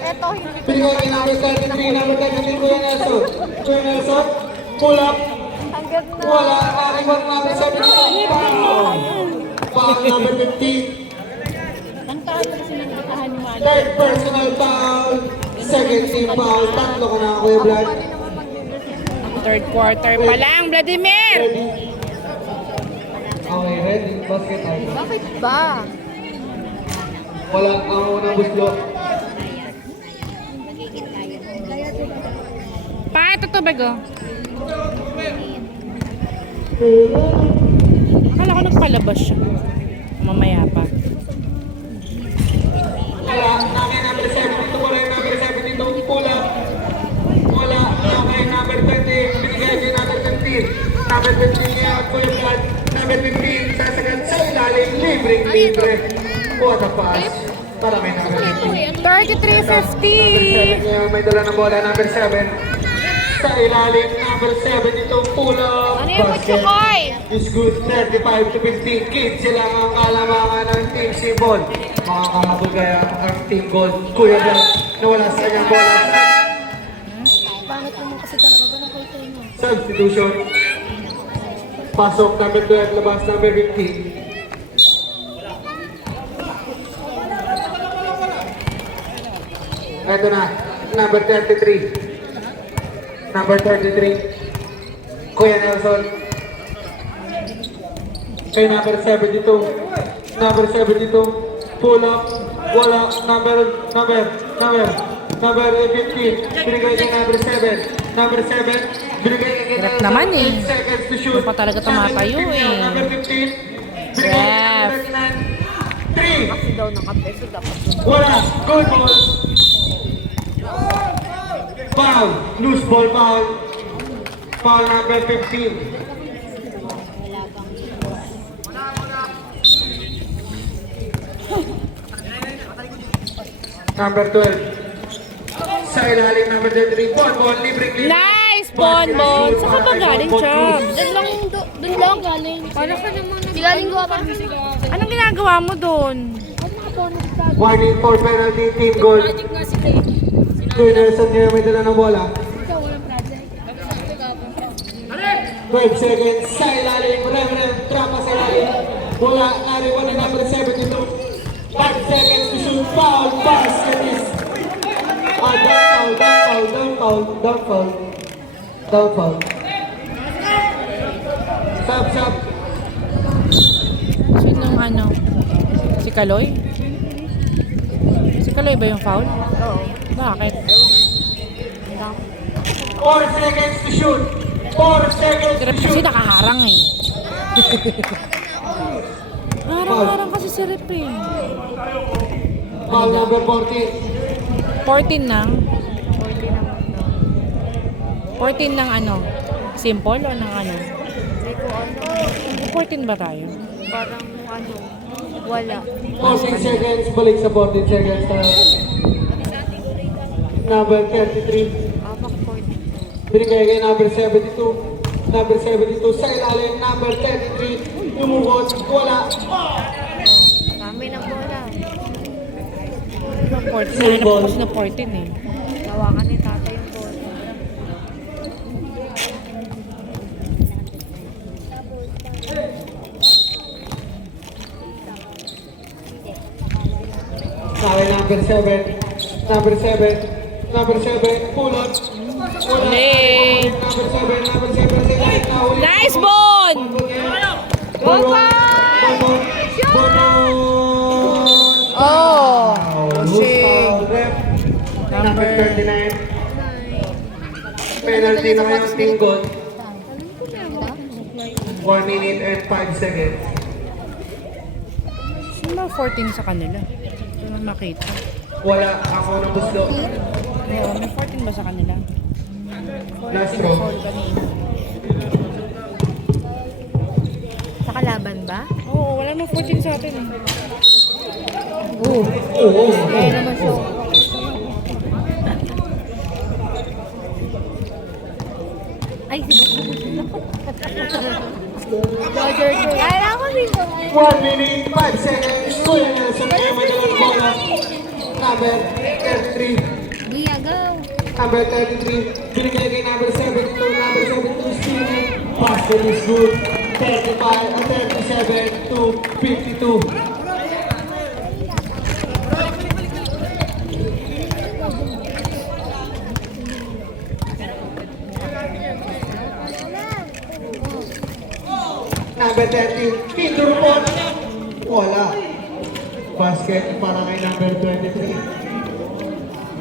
Binigay kay number 33. Number 33, Kuya Nelson. Kuya Nelson, pull up. Wala, nakariwag number 7. Foul number 15. Third personal foul. Second team foul. Tatlo ka na, Kuya Vlad. Third quarter pa lang, Vladimir! Ready? Okay, ready. Basket tayo. Bakit ba? Wala ang unang buslo. Paano to, Bago? Akala ko nagpalabas siya. Mamaya pa. Wala, namin number 7 dito, wala yung number 7 dito, pula. Wala, namin number 20, binigay kay number 15. Number 15 niya, Kuya Vlad. Number 15, sasagad sa ilalim, libre. What a pass. Para may number 15. 33-50! Niya, may dala ng bola, number 7. Sa ilalim, number 7 dito, pula. Basket is good, 35 to 15. Kids sila ang kalamangan ng team Sibol. Makakahabol kaya ang team gold. Kuya Vlad, nawala sa kanyang bola. Bakit naman kasi talaga ganun kayo tayo mo? Substitution. Pasok, number 12, labas, number 15. Ito na, number 33. Number 33. Kuya Nelson. Kay number 72. Number 72. Pull up. Wala. Number 15. Binigay kay number 7. Number 7. Binigay kay Hirap Nelson. naman eh. 10 seconds to shoot. Hindi pa talaga tumatayo eh. Number 15. Binigay kay number 9. 3. Kasi daw nakapeso dapat. Wala. Good ball. Foul. Loose ball foul. Foul number 15. Number 12. Sa ilalim number 33. Ball. Libre clear. Nice, Bonbon! Saan ka ba galing, Chubbs? Doon lang galing. Para ka naman. Di galing ko pa. Anong ginagawa mo doon? Warning for penalty. Team goal. Kuya Nelson ngayon may dala ng bola. 12 seconds. Sa ilalim. Reverend. Trapa sa ilalim. Bola. Nariwan na number 72. 5 seconds to shoot. Foul. Basket is. Down foul. Stop. Sinong ano? Si Kaloy? Si Kaloy ba yung foul? Oo. Bakit? 4 seconds to shoot. 4 seconds Si to Rep kasi shoot. nakaharang eh. Harang-harang kasi si Rep eh. Foul number 14. 14 ng? 14 ng ano? Simple o ng ano? Hindi ko ano. 14 ba tayo? Parang ano. Wala. 14 seconds. Balik sa 14 seconds na number 33. Amak 42. Binigay kay number 72. Number 72 sa ilalim. Number 33. Tumukot. Wala. Kami ng bola. 14. Nahanap ko kasi na 14 eh. Tawakan ni tatay yung bola. Sa number 7. Number 7. Number 7. Pull up. Wala. Uli. Number 7. Number 7 sa ilalim. Nahuli. Nice, Bon! Bonbon. Oh! Pushing. Number 39. Penalty na kayang team goal. 1 minute and 5 seconds. mga 14 sa kanila. Ito na makita. Wala ako ng buslo. Oo, may 14 ba sa kanila? Last throw. Sa kalaban ba? Oo, wala nang 14 sa atin eh. Oo. Kaya naman siya. Ay, Roger, kaya ako dito. 1 minute, 5 seconds. Kuya Nelson, kaya madalang bola. Number 33. Gia, go. Number 33. Binigay kay number 72. Number 72, Steven. Basket is good. 37 to 52. Number 13, Kindurpon. Wala. Basket para kay number 23.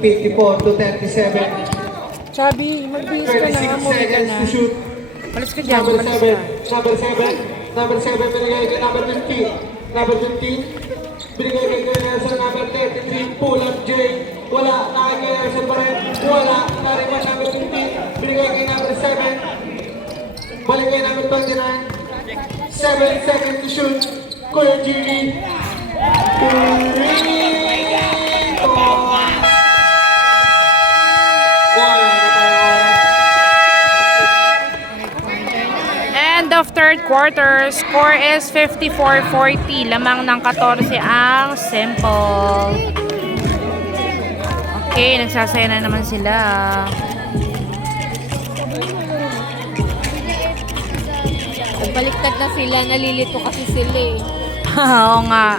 54 to 37. Chubby, magbihis ka na. 36 Muli ka seconds na. to shoot. Alis ka dyan. Number Alis 7. ka. Number 7 binigay kay number 15. Number 15 binigay kay Kuya Nelson. Number 33, pull up J. Wala. Kay Kuya Nelson pa rin. Wala. Nariman number 15. Binigay kay number 7. Balik kay number 29. 7 seconds to shoot. Kuya Jimmy. 3 End of third quarter, score is 54-40. Lamang ng 14 ang Simple. Okay, nagsasaya na naman sila. Baliktad na sila, nalilito kasi sila eh. Oo nga.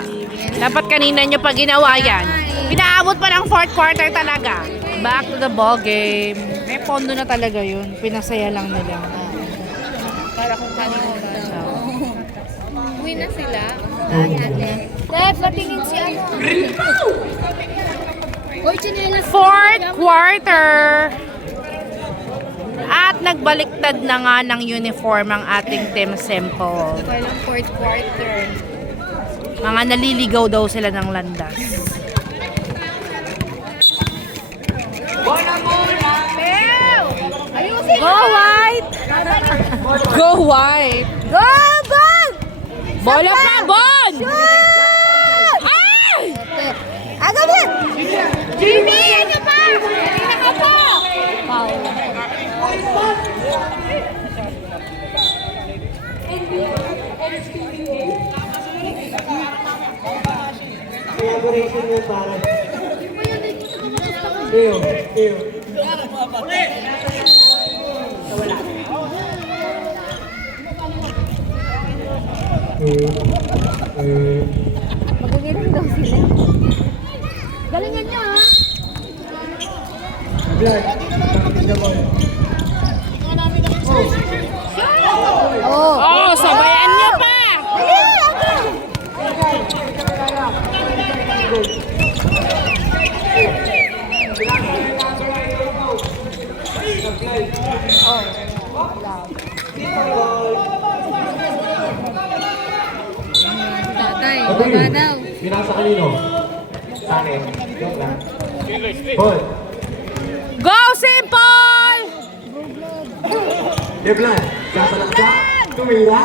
Dapat kanina nyo pa ginawa yan. Pinaabot pa ng fourth quarter talaga. Back to the ball game. May pondo na talaga yun. Pinasaya lang nila. Para kung kanino ba. Uwi na sila. Dad, patingin si ano. Uy, chinelas. Fourth quarter. At nagbaliktad na nga ng uniform ang ating Team Simple. Walang fourth quarter. Mga naliligaw daw sila ng landas. Ayusin Go white! Go white! Go, Bon! Bola pa, Bon! Shoot! Ay! Agad din! Jimmy, ano pa? Hindi ka po! Foul. Collaboration yan pare. Ew. Magagaling daw sila. Galingan nyo, ha? Blood. Kapit na ball. Oo. Oh, sabayan niyo pa! Tatay, baba daw. Binasa kanino? Sa akin. Joke lang. Ball. Go Simple! Deblan. Sasalak siya. Tumira.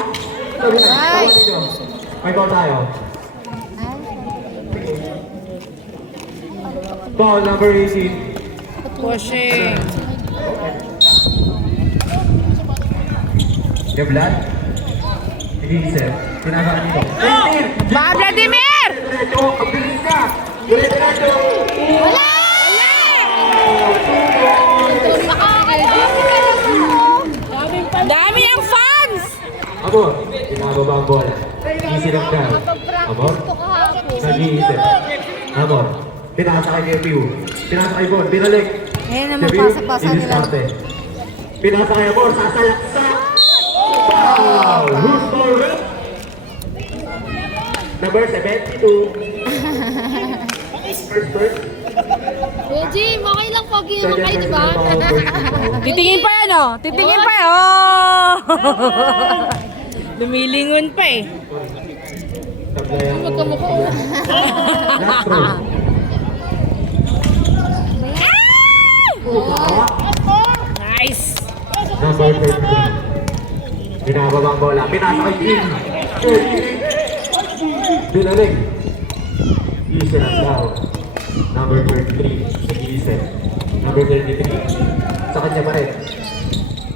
Tumira. Tawag ninyo. May ball tayo. Ball number 18. Pushing. Deblan. Hindi-isip. Binasa kanino? 18. Ba, Vladimir! Diretso. Ang bilis ka. Diretso. Dami ang fans! Amor. Binababa ang bola. Easy lang ka. Amor. Nag-iisip. Amor. Pinasa kay Kepiu. Pinasa kay Bon. Binalik. Ngayon naman Kepiu, pasa-pasa nila. didiskarte. Pinasa kay Amor. Sasalak sa... Foul! Who's ball red? Number 72. First. Reggie, okay lang pag ginawa kayo, di ba? Titingin pa yan, oh. Titingin pa, oh. Lumilingon pa, eh. Tablayan mo. Last throw. Nice! Number 33. Binababa ang bola. Pinasa kay Kim. Binalik. Isa lang daw. Number 33. Nag-iisa. Number 33. Sa kanya pa rin.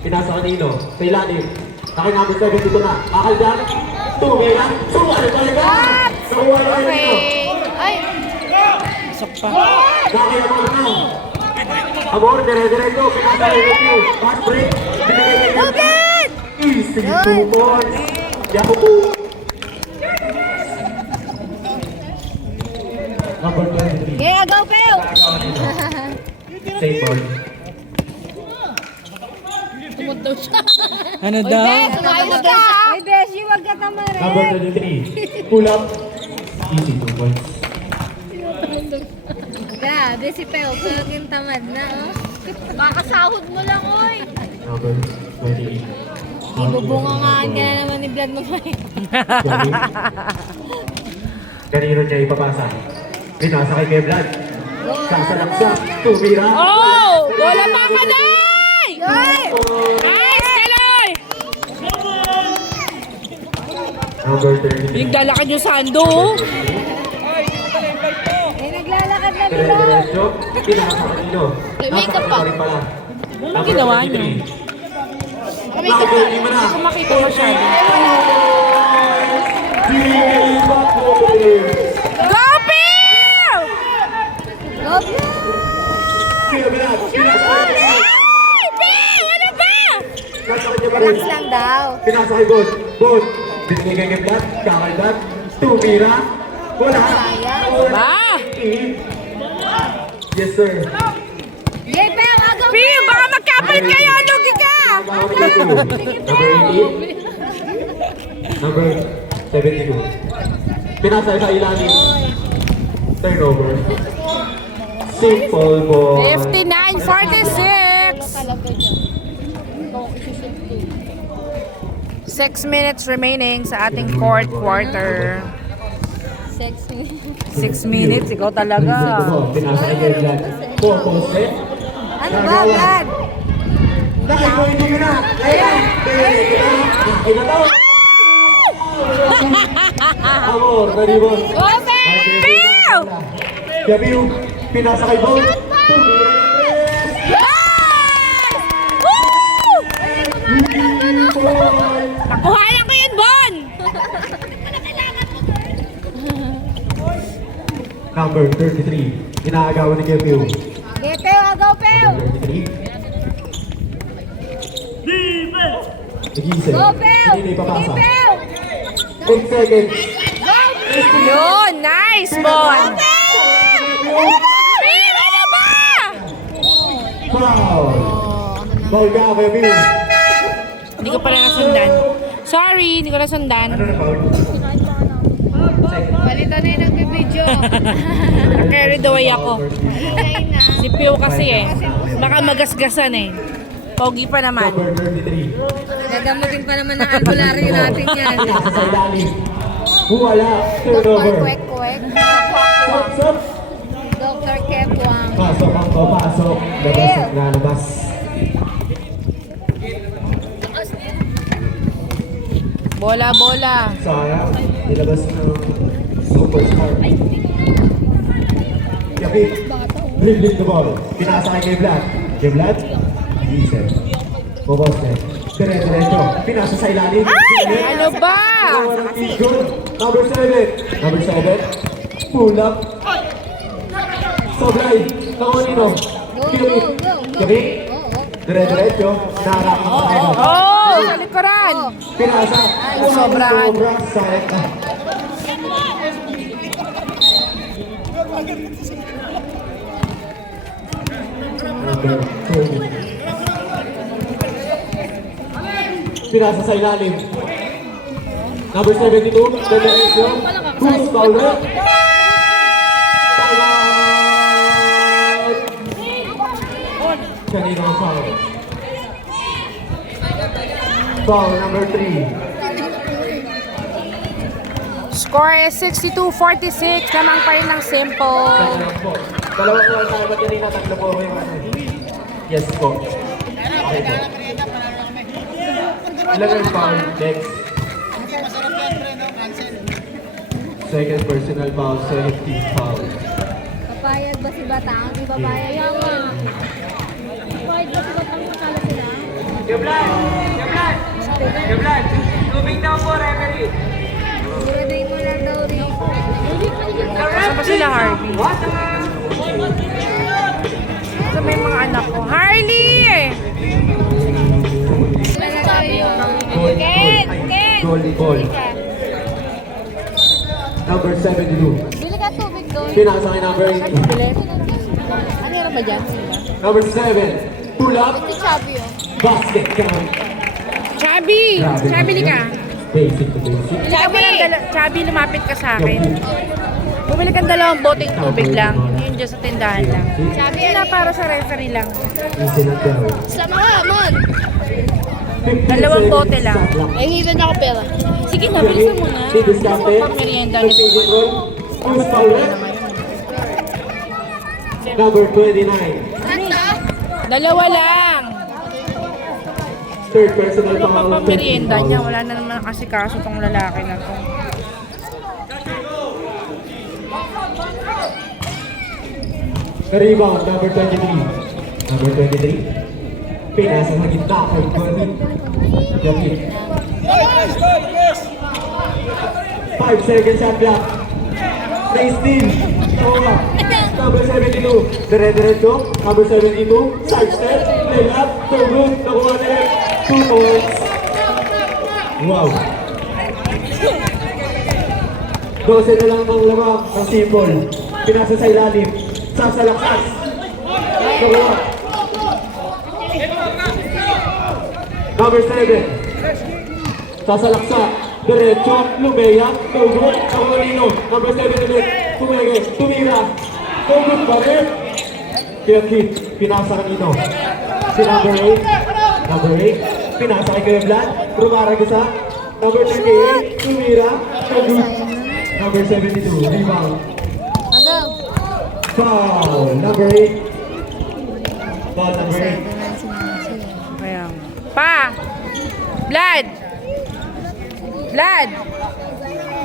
Pinasa kanino? Sa ilalim. Naki number 7 dito na. Kakaldan. Tumay lang. Sumali pa rin ka. Nakuha na rin dito. Ay! Pasok pa. Naki naman na. Amor, dire-diretso. Pinasa kay review. Fast break. Binigay kayUgit! Easy 2 points. Yahoo! Number 23. Yeah, go, Phil! Same ball. Ano daw? Tumayos ka! Ay, Beshi, wag ka tamarin! Number 23. Pull up. Easy 2 points. Grabe si Phil, kaging tamad na, oh. Baka sahod mo lang, oy! Number 28. Ibubungangaan ka na naman ni Vlad mo pa Kanino niya ipapasa? Pinasa kay Kevlad. Sasalang siya. Tumira. Oh! Bola pa ka, Nay! Nice, Keloy! Number 33. Yung dala ka nyo sando, oh. Eh, naglalakad na Bilo! Dire-diretso. Pinasa kanino? Makeup pa. Rin pala. Number ginawa niyo? 23. Nakapagpili mo na. Kung makita masyado. Go, Phil! Go, Phil! Ay, Phil! Ano ba? Relax lang daw. Pinasa kay Bon. Bon. Binigay kay Kevlad. Kakaldan. Tumira. Wala. Sayang. Ba? Yes, sir. Yeah, Phil, agaw, Phil, baka magkapalit kayo. Lugi ka! Number 72. Pinasa sa ilalim. Turnover. Simple ball. 59-46. 6 minutes remaining sa ating fourth quarter. Sexy. 6 minutes, ikaw talaga. Pinasa kay Kevlad. 4 post set. Ano ba, Vlad? Nakikoy mo na. Ayan. Ina daw. Amor, nalibon. Go, Phil! Gabiw. Pinasa kay Bon. Nakuhanan ko yun, Bon! Number 33. Inaagawan ni Gabiw. Yeah, Phil, agaw, Phil! 33. Nag-iisa. Go, Phil! Hindi na ipapasa. Phil! 8 seconds. Yun, nice, Bon! Phil, ano ba? Foul. Foul ka, Gabiw. Hindi ko pala nasundan. Sorry, hindi ko nasundan. Ano na foul? Balita na yung nagbibideo. Carried away ako. Ay na. Si Pio kasi eh. Baka magasgasan eh. Pogi pa naman. Number 33. Gagamutin pa naman ng albularyo natin yan. Pinasa sa ilalim. Wala. Dr. Turnover. Kwek-kwek. Stop, stop. Dr. Kepwang. Pasok ang papasok. Labas at lalabas. Bola, bola. Sayang. Nilabas ng superstar. Yapi. Dribbling the ball. Pinasa kay Kevlad. Kevlad. Diesel. Boboste. Dire-diretso. Pinasa sa ilalim. Ano ba? Number 7. Number 7. Pull up. Sobrang. Nakunino. Go, go, go, go. Yapi. Oo. Dire-diretso. Naharap ang tayo. Oh, sa likuran. Pinasa. Sobrahan. Sobrang sayang na. Number 2. Pinasa sa ilalim. Number 72. Diretso. Who's Fowler? Time out! Kanino ang foul? Foul number 3. Score is 62-46. Lamang pa rin ng Simple. Dalawang po ang tama din na tatlo po yung yes po. Okay po. 11 foul, next. Second personal foul, second team foul. Papayag ba si Batang? Di papayag yan nga. Papayag ba si Batang? Makala sila? Moving down po, referee. Siguraduhin mo lang daw rin. Saan ba sila, Harvey? Saan ba yung mga anak ko? Harley! Goal. Number 72. Bili ka tubig doon. Pinasa kay number 8. Ano yun ba dyan? Sila? Number 7. Pull up. Ito Chubby oh. Basket count. Chubby! Chubby, ka. Basic to basic. Chubby, lumapit ka sa akin. Bumili kang dalawang boteng tubig lang. Yun dyan sa tindahan lang. Chubby, Yun na para sa referee lang. Easy na daw. sama ka, Mon. 15 Dalawang seconds bote lang. shot clock. Ay, even ako pera. Sige na, bilisan mo na. Dito sa atin. Pang-merienda ni Physical goal. Who's foul? Number 29. Dalawa lang. Third personal Ano pa foul. pang-merienda niya? Wala na naman kasi kaso tong lalaki na to. Rebound, number 23. Number 23. Pinasa sa gitna for Gordon. Jackie. 5 seconds shot clock. Nice steal. Tawa. Number 72. Dire-diretso. Number 72. Side step. Layup. So good. Nakuha na yan. 2 points. Wow. 12 na lang ang lamang ng Simple. Pinasa sa ilalim. Sasalakas. Nakuha. Number 7. Sasalaksa. Diretso. Lumeya. Tugot. Nakuha Number 7 ulit. Tumege. Tumira. Tugot pa rin. Kaya Kit. Pinasa kanino. Si number 8. Number 8. Pinasa kay Kuya Vlad. Rumaragasa. Number 38. Tumira. Tugot. Number 72. Rebound. Agaw. Foul. Number 8. Foul number 8. Kaya nga. Pa! Vlad! Vlad!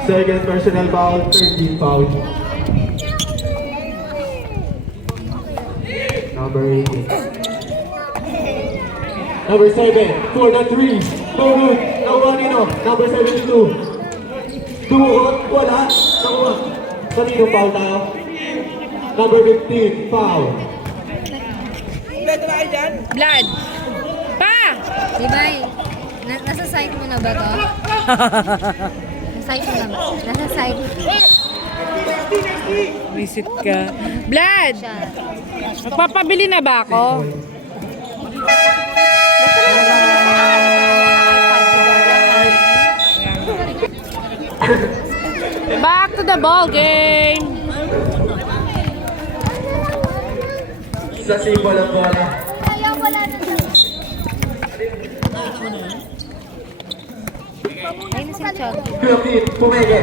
Second personal foul, 13 foul. Number 18. Number 7, for the 3. No good. Nakuha nino. Number 72. Dumuhot. Wala. Nakuha. Kanino foul tayo? Number 15, foul. Vlad! Pa! Ibay, nasa site mo na ba to? Nasa site mo na ba? Nasa site. Visit ka. Vlad! Siya. Magpapabili na ba ako? Back to the ball game! Sa Simple ang bola. Kaya wala na siya. Ay, nasa Chubby. Philippine, pumege.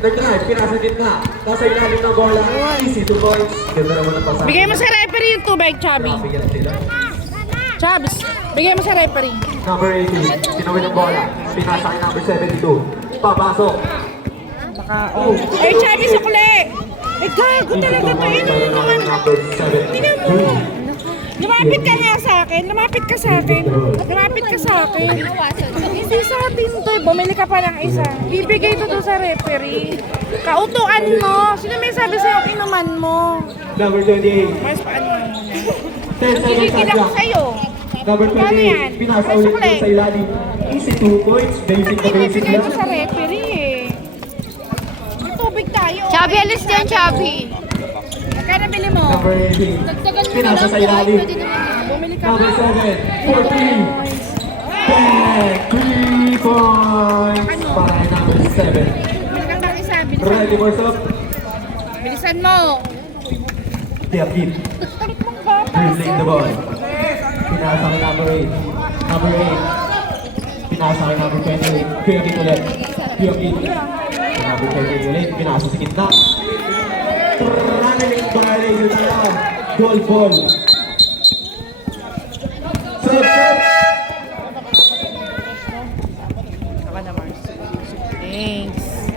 Nag-drive, pinasa gitna. Nasa ilalim ng bola. Easy 2 points. Ganda naman ang pasabi. Bigay mo sa referee yung tubig, Chubby. Bigyan sila. Chubs, bigay mo sa referee. Number 18, tinawin ng bola. Pinasa kay number 72. Papasok. Baka, oh. Ay, Chubby, sukli! Ay, gago talaga to. Number 7. Lumapit ka nga sa akin. Lumapit ka sa akin. Lumapit ka sa akin. Hindi sa atin to. Bumili ka pa ng isa. Bibigay to sa referee. Kautuan mo. Sino may sabi sa'yo inuman mo? Number 28. Mas paano mo muna? 10 seconds Gigigil ako shot sa'yo. Number Paano yan? 28. Pinasa May ulit sukli. sa ilalim. Easy 2 points. Basic na basic Ibibigay lang. ko sa referee eh. May tubig tayo. Chubby, alis dyan, Chubby. Magkano bili mo? Number 18. Dagdagan mo na Pinasa lang. sa ilalim. Pwede naman yun. Bumili ka Number na. 7. 14. 3 points. Para kay number 7. Bumili ka ng isa. Bilisan Ready mo. for some? Bilisan mo. Tiapit. Tarik mong bata. Dribbling the ball. Pinasa kay number 8. Number 8. Pinasa kay number 28. Kuya Kit ulit. Kuya Kit. Pinasa number 13 ulit. Pinasa sa gitna. Running violation na. Goal ball. Serve. Ako na, Mars. Thanks.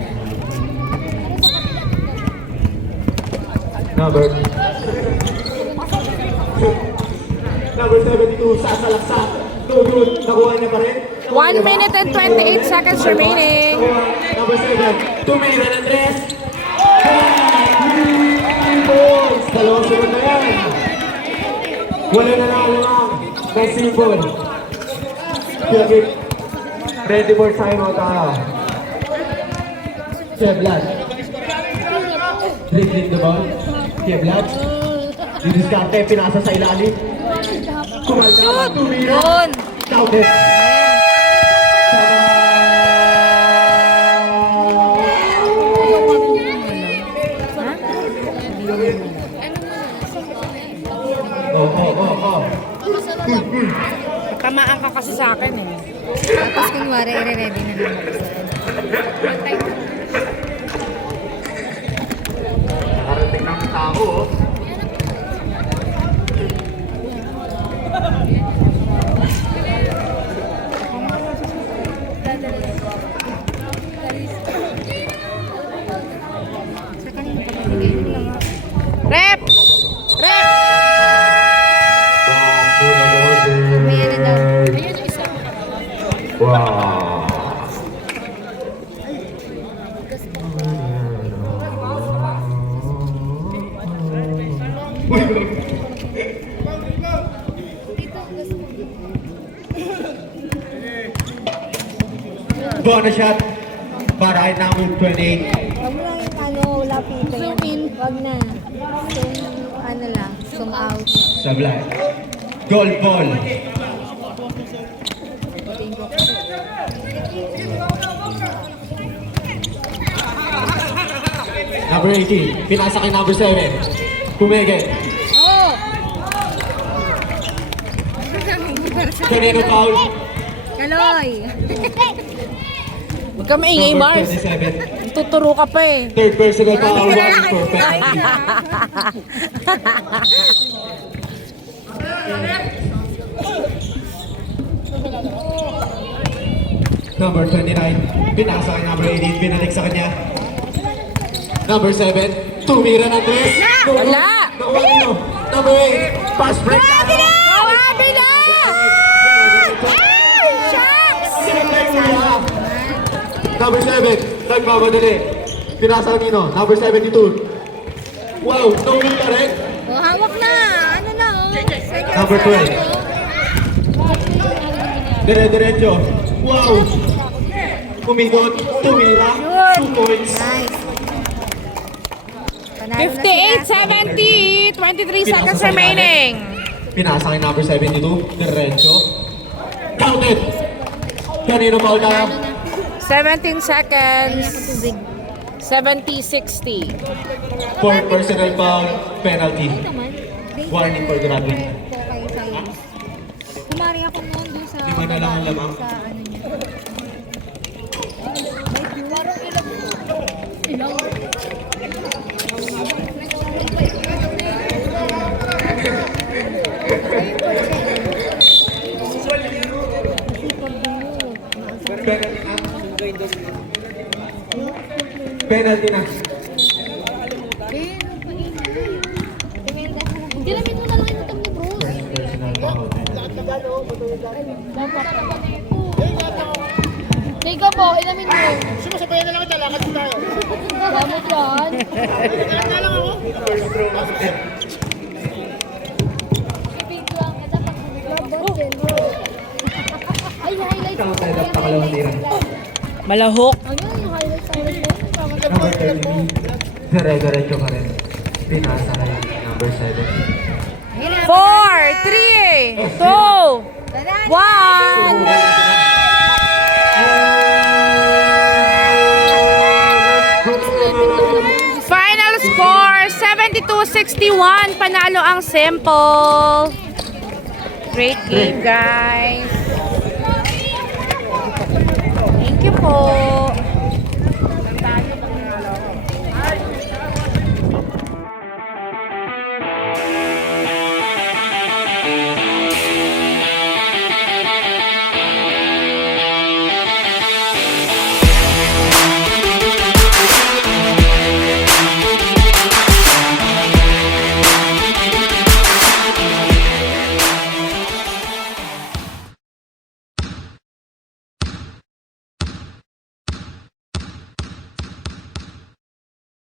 Number 72, sasalaksak. No good. Nakuha niya pa rin. 1 minute and 28 seconds remaining. Number 7, tumira ng tres. 3 points. Dalawang sunod na yan. Wala na lang alamang. Nice simple. Kiyagit. Ready for timeout tayo. Chevlat. Dribbling the ball. Chevlat. Didiskarte, pinasa sa ilalim. Kumalta, tumira. Yun! Counted. Oh. Tamaan ka kasi sa akin eh. Tapos kunwari, i-ready na naman ako sa Parating ng tao, oh. Sa kanina pa bibigay nila nga. Rep! Rep! May ano daw. Wow. Bonus shot para ay number 28. Huwag mo lang yung ano, lapitan. Zoom in. Huwag na. Zoom, ano lang, zoom out. Sablay. Goal ball. Number 18, pinasa kay number 7. Pumigil. Oh! Kanino foul? Kaloy! Huwag ka maingay, Number Mars. 27. Tuturo ka pa eh. Third personal foul, 1 for penalty. Number 29, pinasa kay number 18, pinalik sa kanya. Number 7, tumira ng tres. Wala! Nakuha nyo. Number 8, pass break. Grabe na! Ay! Shucks! Number 7, nagmamadali. Pinasa kanino? Number 72. Wow, no win pa rin. Oh, hawak na! Ano na, oh? Second Number 12. Dire-diretso. Wow! Pumigot, tumira, 2 points. Nice. Panalo na sila. 58-70, 23 seconds remaining. Pinasa kay number 72, diretso. Counted! Kanino foul tayo? 17 seconds. Tubig. 70-60. For personal foul, penalty. Naman. Warning for grabbing. Kay Cyrus. Kumari ako noon doon sa... Lima na lang ang lamang. Sa ano niya. Parang ilang... Penalty na. Dinamin mo na lang yung utang ni Bruce. Personal foul, penalty. Tiga po, ilamin mo. Sumasabayan na lang ito, lakad mo tayo. Gamot yan. Lakad na lang ako. Ay, highlight. Counted ang pangalawang tira. Malahok. Ano yung highlight sa akin? Number 13, dire-diretso ka rin. Pinasa kay number 7. 4, 3, 2, 1. Final score, 72-61. Panalo ang Simple. Great game, guys. Thank you po.